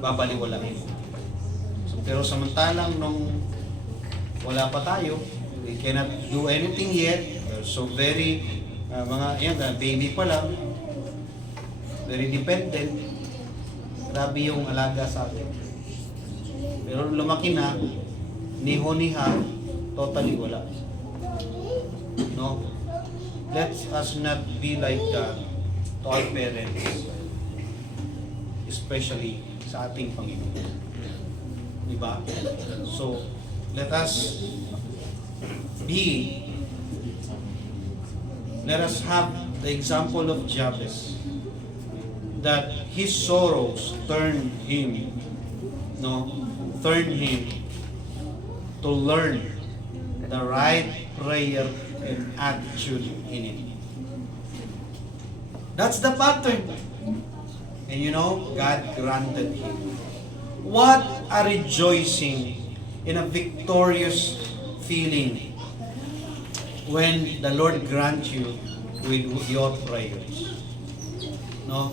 babaliwalain. Pero samantalang nung wala pa tayo, we cannot do anything yet. We're so very, baby pa lang, very dependent. Grabe yung alaga sa atin. Pero lumaki na, niho-niha, totally wala. No? Let us not be like to our parents, especially sa ating Panginoon. Diba? So, let us have the example of Jabez, that his sorrows turned him to learn the right prayer and attitude in it. That's the pattern. And God granted him. What a rejoicing in a victorious feeling when the Lord grants you with your prayers. No?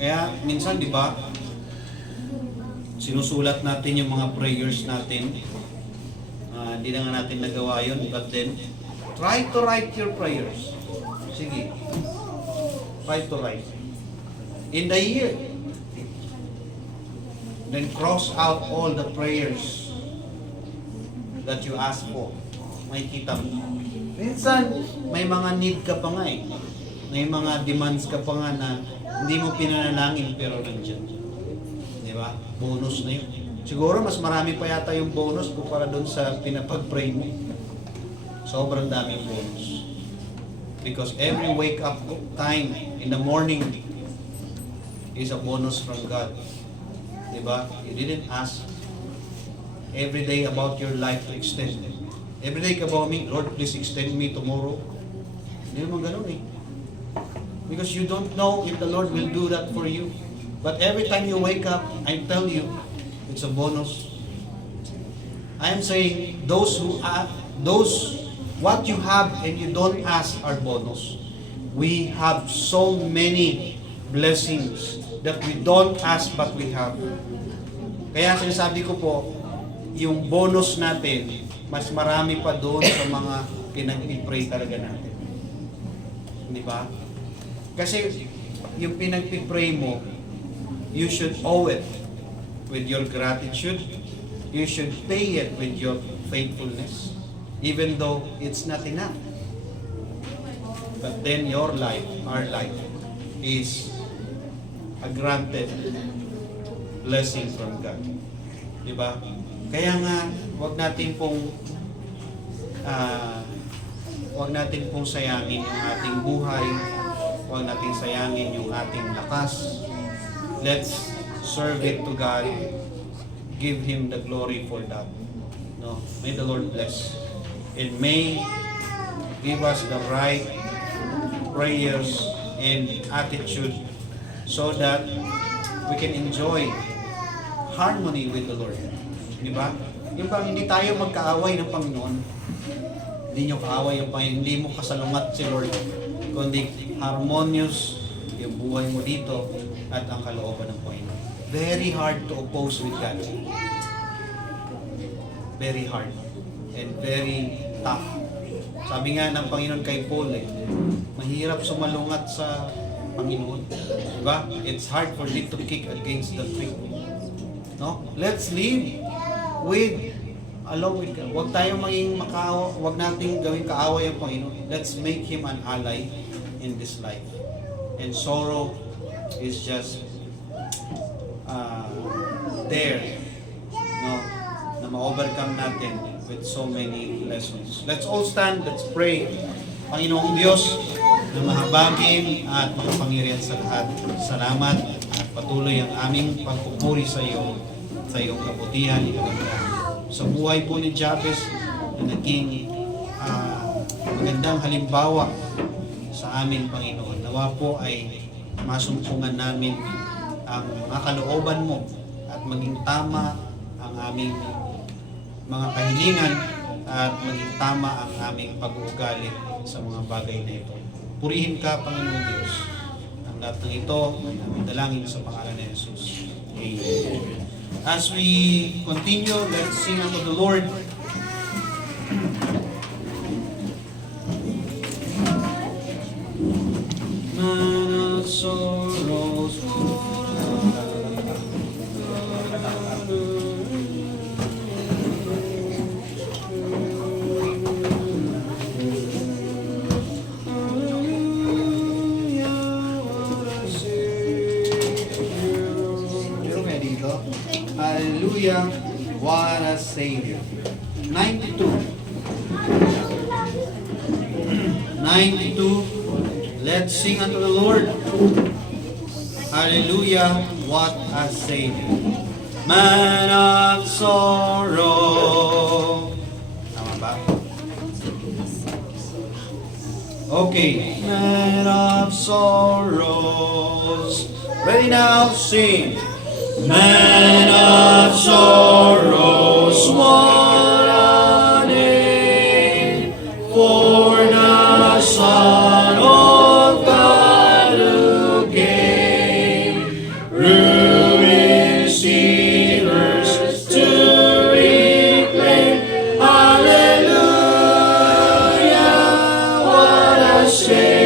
Kaya minsan, di ba, sinusulat natin yung mga prayers natin. Hindi na nga natin nagawa yun, but then, try to write your prayers. Sige. 5 to right. In the year. Then cross out all the prayers that you ask for. May kita mo. Minsan, may mga need ka pa nga eh. May mga demands ka pa nga na hindi mo pinanalangin pero nandiyan. Di ba? Bonus na yun. Siguro mas marami pa yata yung bonus kumpara doon sa pinapag-pray mo. Sobrang daming bonus. Because every wake up time in the morning is a bonus from God. Diba? You didn't ask every day about your life to extend it. Every day ka about me, Lord, please extend me tomorrow. Hindi naman ganun eh. Because you don't know if the Lord will do that for you. But every time you wake up, I tell you, it's a bonus. I am saying, what you have and you don't ask are bonus. We have so many blessings that we don't ask but we have. Kaya sinasabi ko po, yung bonus natin, mas marami pa doon sa mga pinag-pray talaga natin. Di ba? Kasi yung pinag-pray mo, you should owe it with your gratitude. You should pay it with your faithfulness, even though it's not enough. But then your life, our life, is a granted blessing from God. Diba? Kaya nga, wag natin pong sayangin yung ating buhay, wag natin sayangin yung ating lakas. Let's serve it to God. Give Him the glory for that. No? May the Lord bless. And may give us the right prayers and attitude so that we can enjoy harmony with the Lord. Di ba? Yung bang hindi tayo magkaaway ng Panginoon. Hindi nyo kaaway yung Panginoon. Hindi mo kasalungat si Lord. Kundi harmonious yung buhay mo dito at ang kalooban ng Panginoon. Very hard to oppose with God. Very hard. And very tough. Sabi nga ng Panginoon kay Paul mahirap sumalungat sa Panginoon. Diba? It's hard for thee to kick against the prick. No? Let's live along with God. Huwag tayong maging huwag nating gawing kaaway ang Panginoon. Let's make Him an ally in this life. And sorrow is just there, no, na ma-overcome natin with so many lessons. Let's all stand, let's pray. Panginoong Diyos na mahabagin at makapangyarihan sa lahat, salamat at patuloy ang aming pagpupuri sa iyo, sa iyong kabutihan, kagandahan. Sa buhay po ni Jabez na naging magandang halimbawa sa amin, Panginoon. Nawa po ay masumpungan namin ang mga kalooban mo at maging tama ang aming mga kahilingan at maging tama ang aming pag-uugali sa mga bagay na ito. Purihin ka, Panginoon Diyos. Ang lahat ng ito ay aming dalangin sa pangalan ni Jesus. Amen. As we continue, let's sing unto the Lord. Man of sorrows, Hallelujah, what a Savior. 92. 92. Let's sing unto the Lord. Hallelujah, what a Savior. Man of sorrow. Tama ba? Okay. Man of sorrows. Ready now, sing. Man of sorrows, what a name for the Son of God who came, ruin sinners to reclaim. Hallelujah, what a Savior.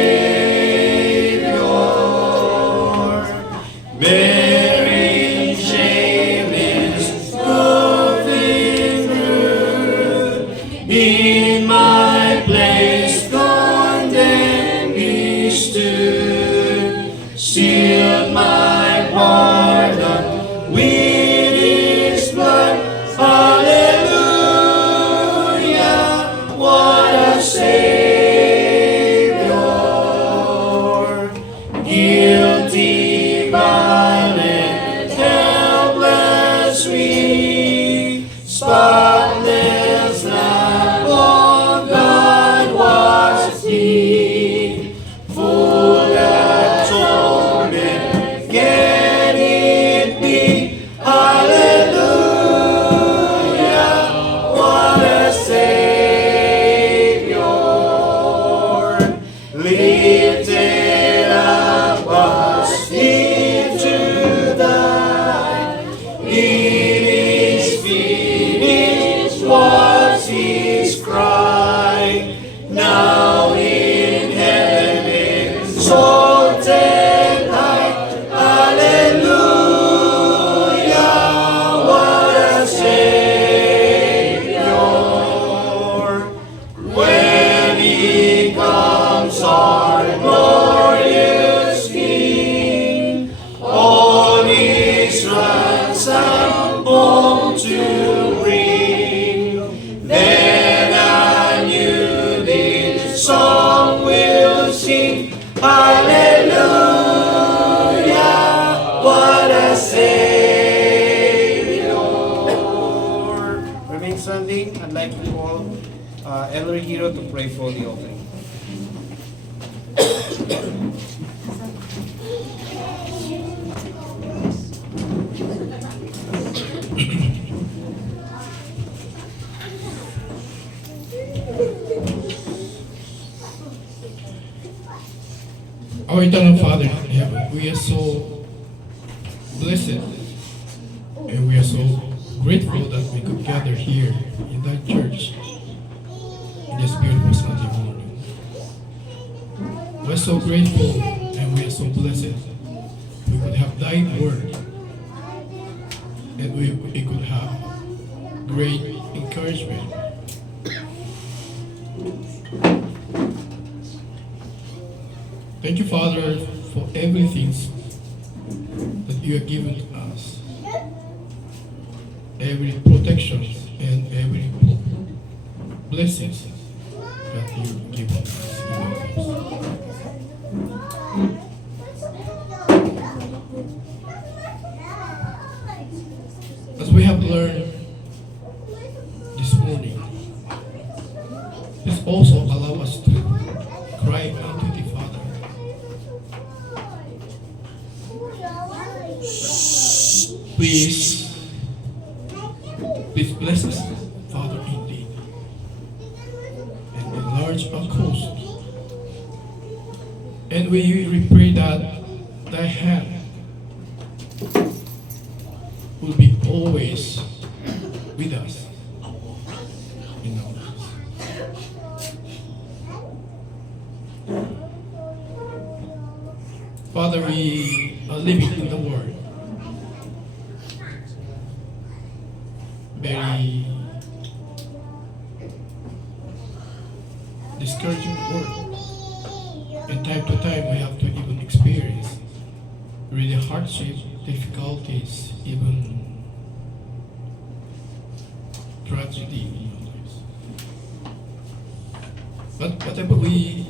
home to bring. Then a new this song will sing. Hallelujah, what a Savior. Remain standing. I'd like to call Elder Hero to pray for the offering. Our eternal Father in heaven, we are so blessed and we are so grateful that we could gather here in that church in this beautiful Sunday morning. We're so grateful and we are so blessed we could have thy word and we could have great encouragement. Thank you, Father, for everything that you have given to us. Every protection and every blessings that you give us in our lives. As we have learned this morning, this also allow us to cry unto the Father. Please bless us, Father, indeed, and enlarge our coast. And we pray that thy hand will be always with us in our lives. Father, we are living in the world. Very discouraging work. And time to time we have to even experience really hardship, difficulties, even tragedy in our lives. But whatever we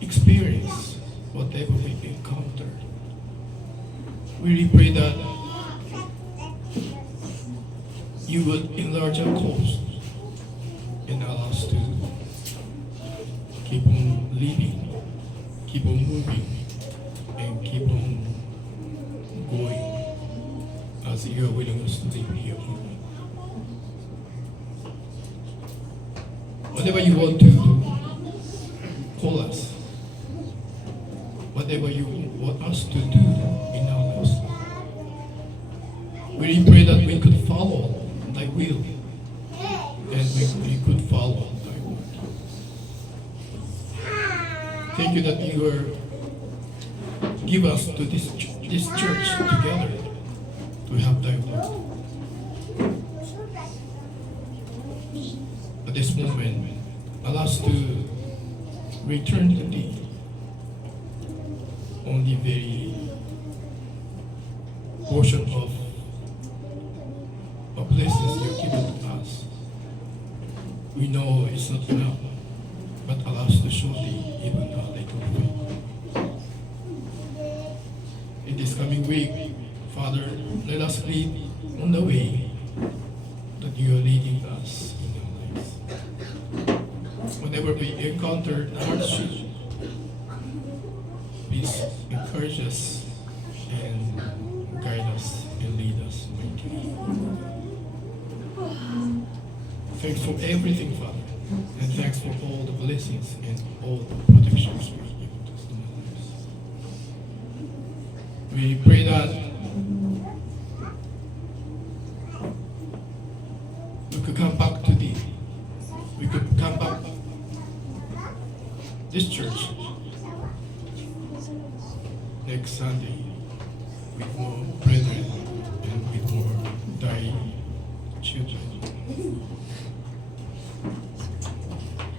experience, whatever we encounter, we really pray that you would enlarge our coast and allow us to keep on living, keep on moving, and keep on going as you are willing us to live here. Whatever you want to call us, whatever you want us to do in our lives, we really pray that we could follow thy will, and we could follow thy word. Thank you that you are give us to this church together to have thy word. At this moment, allow us to return to thee on the very portion of blessings you're giving to us. We know it's not enough, but allow us to show thee even how they can faith. In this coming week, Father, let us lead on the way that you are leading us in our lives. Whenever we encounter hardship, please encourage us and guide us and lead us. Thanks for everything, Father, and thanks for all the blessings and all the protections you have given us in our lives. We pray that we could come back to thee. We could come back this church next Sunday with more brethren and with more thy children.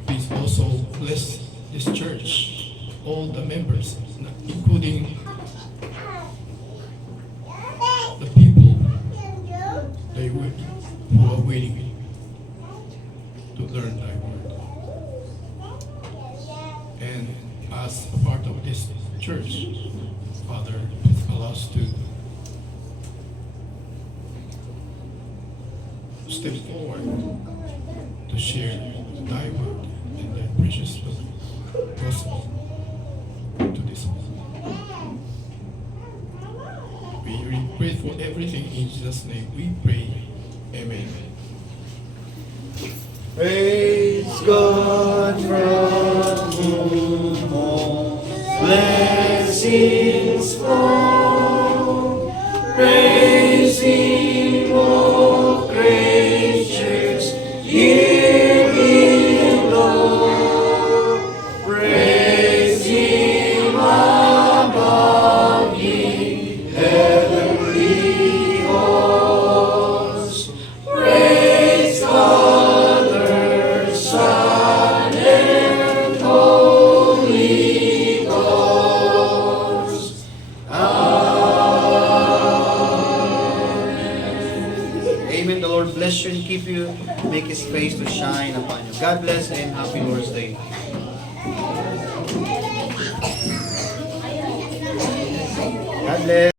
Please also bless this church, all the members, including the people they wait, who are waiting to learn thy word. And as a part of this church, Father, allow us to step forward to share thy word and thy precious gospel to this world. We pray for everything in Jesus' name. We pray. Amen. Praise God from whom all blessings flow. Praise Him, all creatures here below. Praise Him above, ye heavenly hosts. Praise Father, Son, and Holy Ghost. Amen. The Lord bless you and keep you. Make His face to shine upon you. God bless and happy Lord's Day. God bless.